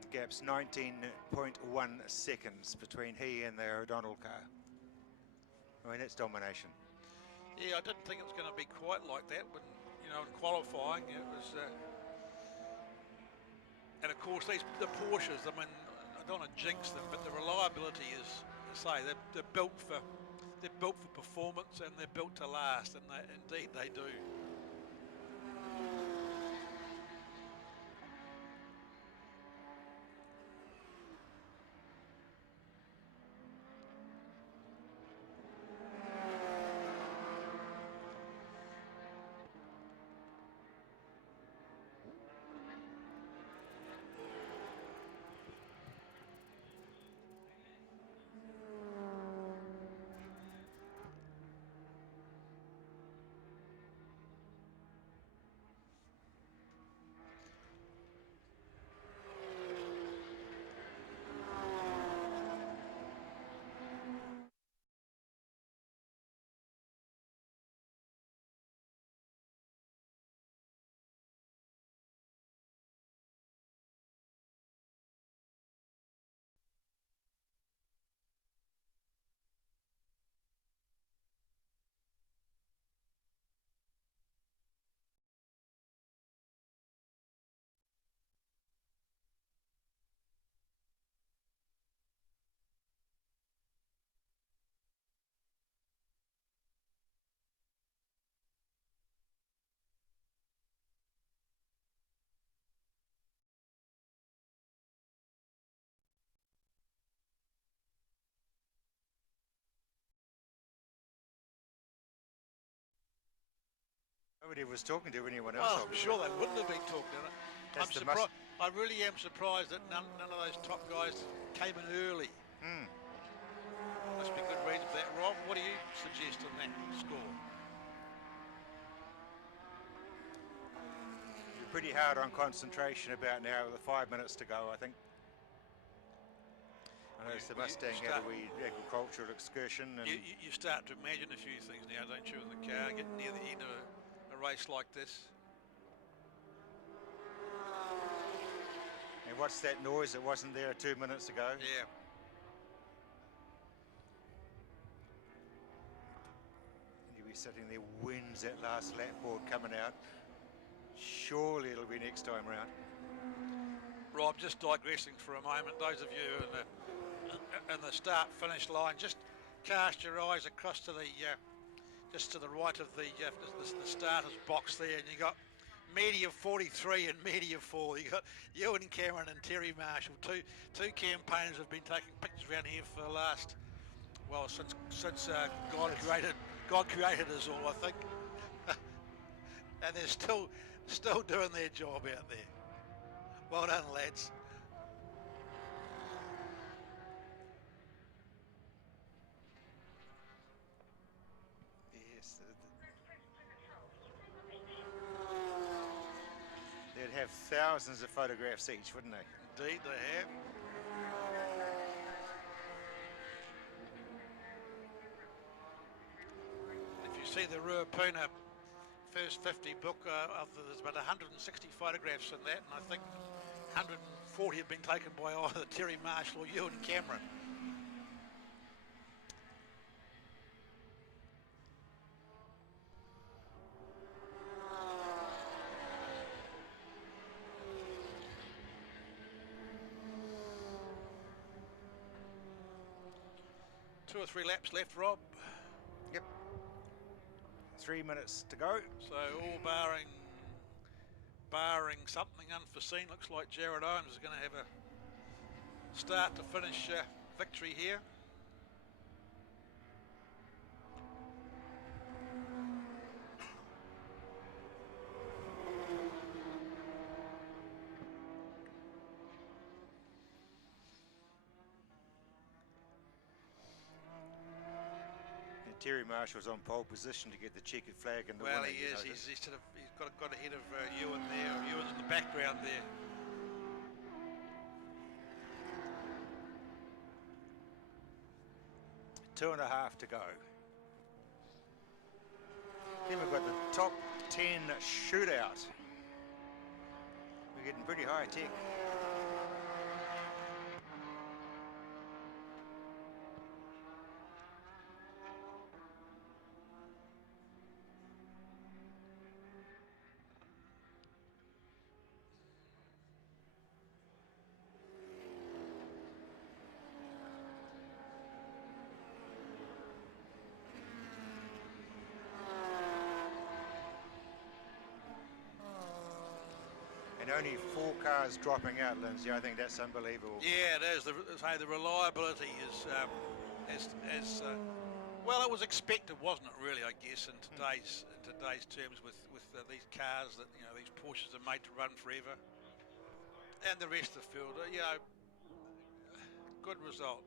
The gap's 19.1 seconds between he and the O'Donnell car. I mean, it's domination. Yeah, I didn't think it was going to be quite like that when, in qualifying it was, and of course the Porsches, I mean, I don't want to jinx them, but the reliability is, I say, they're built for performance, and they're built to last, and indeed they do. nobody was talking to anyone else. Well, I'm sure they wouldn't have been talking to it. I'm That's the surprised. I really am surprised that none of those top guys came in early. Must be good reason for that. Rob, what do you suggest on that score? You're pretty hard on concentration about now with the 5 minutes to go, I think. I know it's the Mustang had a wee agricultural excursion. And You start to imagine a few things now, don't you, in the car, getting near the end of a race like this. And what's that noise that wasn't there 2 minutes ago? Yeah. You'll be sitting there, wins that last lap board coming out. Surely it'll be next time round. Rob, just digressing for a moment, those of you in the start-finish line, just cast your eyes across to the just to the right of the starters box there, and you got media 43 and media 4. You got Ewan Cameron and Terry Marshall, two campaigners have been taking pictures around here for the last, well, since God created us all, I think. And they're still doing their job out there. Well done, lads. Yes. They'd have thousands of photographs each, wouldn't they? Indeed, they have. If you see the Ruapuna first 50 book, there's about 160 photographs in that, and I think 140 have been taken by either Terry Marshall or Ewan Cameron. Two or three laps left, Rob. Yep. 3 minutes to go. So all barring something unforeseen, looks like Jared Owens is going to have a start to finish victory here. Terry Marshall's on pole position to get the checkered flag in the Well, winner, he is. He's got ahead of Ewan there. Ewan's in the background there. Two and a half to go. Then we've got the top 10 shootout. We're getting pretty high tech. And only 4 cars dropping out, Lindsay. I think that's unbelievable. Yeah, it is. The reliability is well, it was expected, wasn't it? Really, I guess, in today's terms, with these cars that these Porsches are made to run forever, and the rest of the field, good result.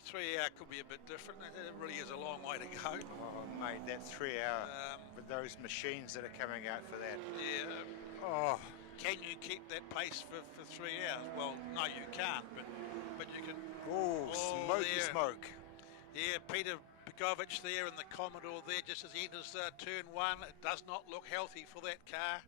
The 3 hour could be a bit different. It really is a long way to go. Oh, mate, that 3 hour with those machines that are coming out for that. Yeah. Oh. Can you keep that pace for 3 hours? Well, no, you can't, but you can. Oh, smoke. Yeah, Peter Begovic there in the Commodore there, just as he enters turn 1. It does not look healthy for that car.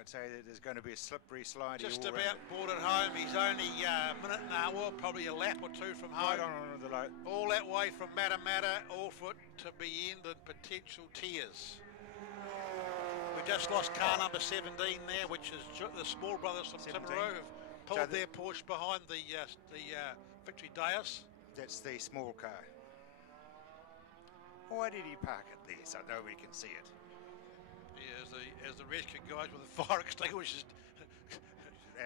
I'd say that there's going to be a slippery, slidey. Just about brought it home. He's only a minute and a half, probably a lap or 2 from home. Right on the low. All that way from Matamata, all for it to be end in potential tears. We've just lost car number 17 there, which is the small brothers from 17. Timaru, have pulled their Porsche behind the victory dais. That's the small car. Why did he park it there so nobody can see it? Yeah, as the rescue guys with the fire extinguishers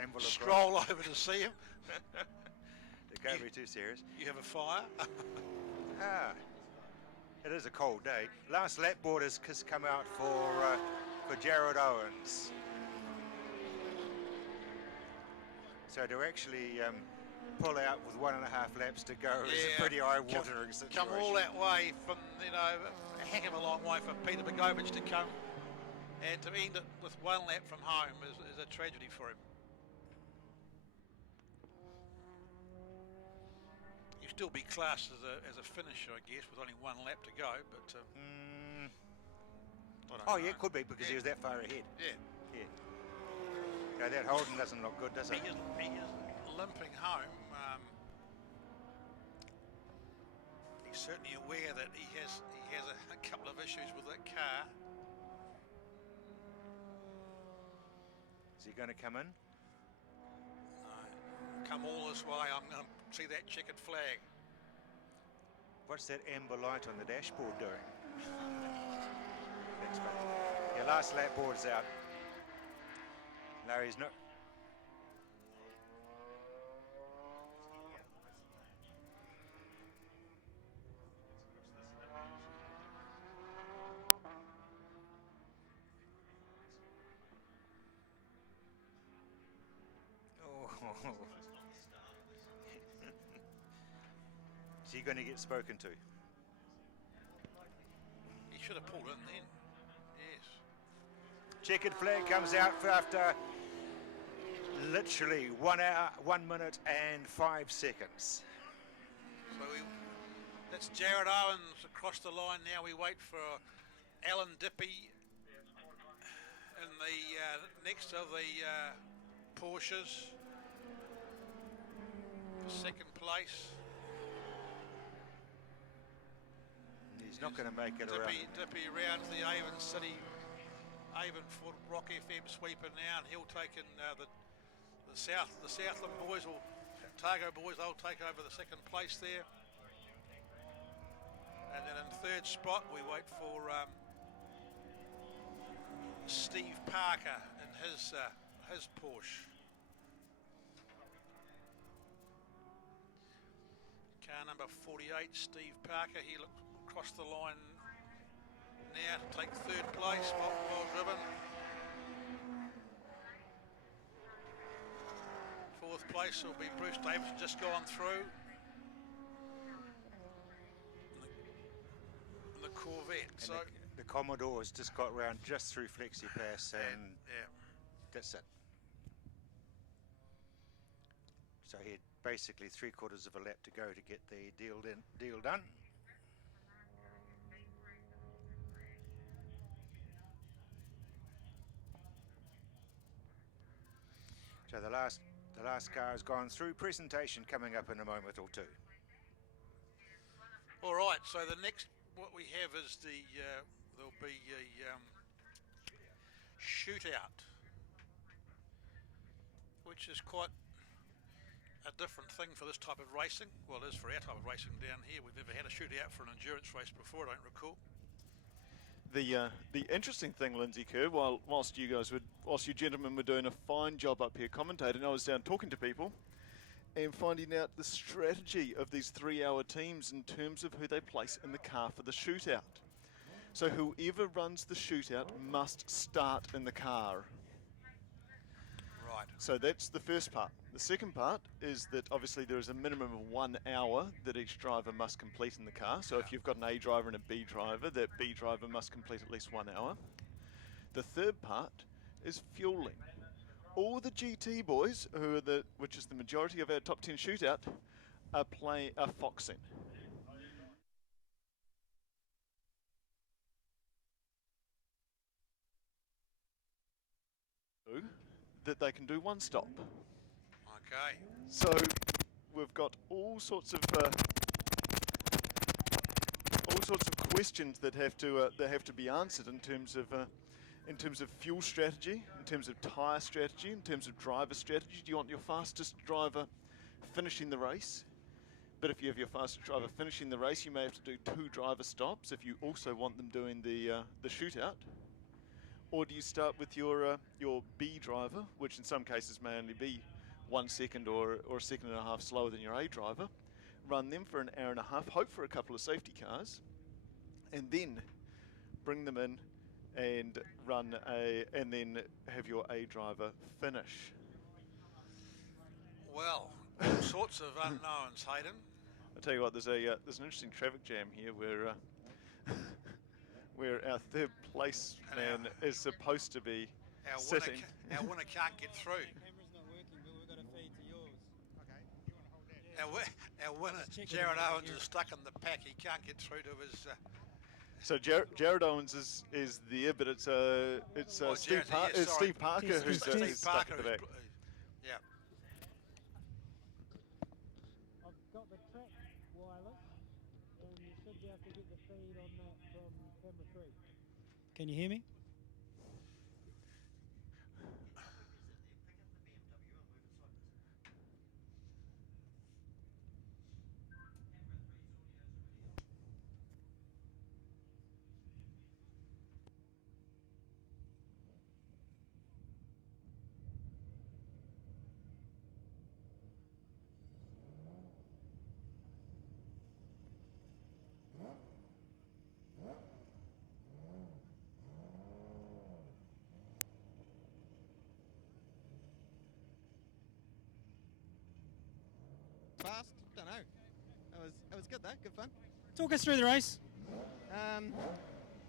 Amble stroll over to see him. They can't be too serious. You have a fire? It is a cold day. Last lap board has come out for Jared Owens. So to actually pull out with 1.5 laps to go is a pretty eye-watering situation. Come all that way from, you know, a heck of a long way for Peter Begovic to come, and to end it with 1 lap from home is a tragedy for him. He'll still be classed as a finisher, I guess, with only 1 lap to go, but... oh, yeah, it could be, because he was that far ahead. Yeah. No, that Holden doesn't look good, does it? He is limping home. He's certainly aware that he has a couple of issues with that car. Is he going to come in? No. Come all this way, I'm going to see that checkered flag. What's that amber light on the dashboard doing? That's funny. Yeah, last lap board's out. No, he's not. Oh. Is he going to get spoken to? He should have pulled in then. Yes. Checkered flag comes out after literally 1 hour, 1 minute and 5 seconds. So that's Jared Owens across the line now. We wait for Alan Dippy in the next of the Porsches for 2nd place. He's not going to make it around. Dippy around to the Avon City, Avon Fort Rock FM sweeper now, and he'll take in the Southland boys, or Targo boys. They'll take over the 2nd place there. And then in 3rd spot, we wait for Steve Parker in his Porsche. Car number 48, Steve Parker. He looks across the line now to take 3rd place. Well driven. 4th place will be Bruce Davis, just gone through. And the Corvette. And so the Commodore's just got round just through FlexiPass, and yeah. that's it. So he had basically 3/4 of a lap to go to get the deal done. So the last car has gone through. Presentation coming up in a moment or two. All right, so the next, what we have is there'll be a shootout, which is quite a different thing for this type of racing. Well, it is for our type of racing down here. We've never had a shootout for an endurance race before, I don't recall. The interesting thing, Lindsay Kerr, whilst you gentlemen were doing a fine job up here commentating, I was down talking to people and finding out the strategy of these 3-hour teams in terms of who they place in the car for the shootout. So whoever runs the shootout must start in the car. Right. So that's the first part. The second part is that obviously there is a minimum of 1 hour that each driver must complete in the car. So if you've got an A driver and a B driver, that B driver must complete at least 1 hour. The third part is fueling. All the GT boys, which is the majority of our top 10 shootout, are foxing. That they can do 1 stop. Okay. So we've got all sorts of questions that have to be answered in terms of fuel strategy, in terms of tyre strategy, in terms of driver strategy. Do you want your fastest driver finishing the race? But if you have your fastest driver finishing the race, you may have to do 2 driver stops if you also want them doing the shootout. Or do you start with your B driver, which in some cases may only be 1 second or a 1.5 seconds slower than your A driver, run them for an hour and a half, hope for a couple of safety cars, and then bring them in and and then have your A driver finish. Well, all sorts of unknowns, Hayden. I'll tell you what, there's an interesting traffic jam here where where our third place And man is supposed to be Our sitting. winner can't get through. Camera's not working, but we've got to feed to yours. Our winner, Just check with Jared him. Owens, is stuck in the pack. He can't get through to his. So Jared Owens is there, but it's Well, Steve, Jared- yeah, sorry. Steve Parker who's Steve stuck Parker. at the back. Yeah. I've got the track wireless, and you should be able to get the feed on that from camera 3. Can you hear me? Fast? Don't know. It was good though, good fun. Talk us through the race.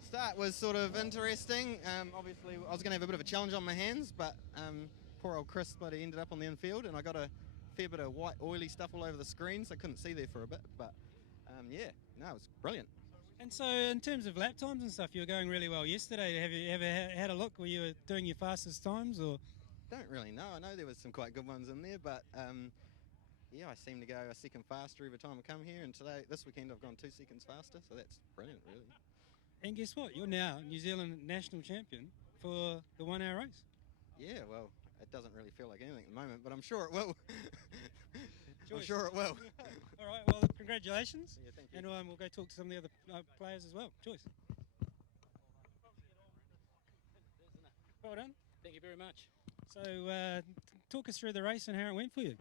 Start was sort of interesting. Obviously, I was going to have a bit of a challenge on my hands, but poor old Chris bloody ended up on the infield, and I got a fair bit of white, oily stuff all over the screen, so I couldn't see there for a bit. But yeah, no, it was brilliant. And so, in terms of lap times and stuff, you were going really well yesterday. Have you ever had a look where you were doing your fastest times, or? Don't really know. I know there was some quite good ones in there, but yeah, I seem to go a second faster every time I come here, and this weekend I've gone 2 seconds faster, so that's brilliant, really. And guess what? You're now New Zealand national champion for the 1 hour race. Yeah, well, it doesn't really feel like anything at the moment, but I'm sure it will. I'm Joyce. sure it will. All right, well, congratulations. Yeah, thank you. And we'll go talk to some of the other players as well. Joyce. Well done. Thank you very much. So, talk us through the race and how it went for you.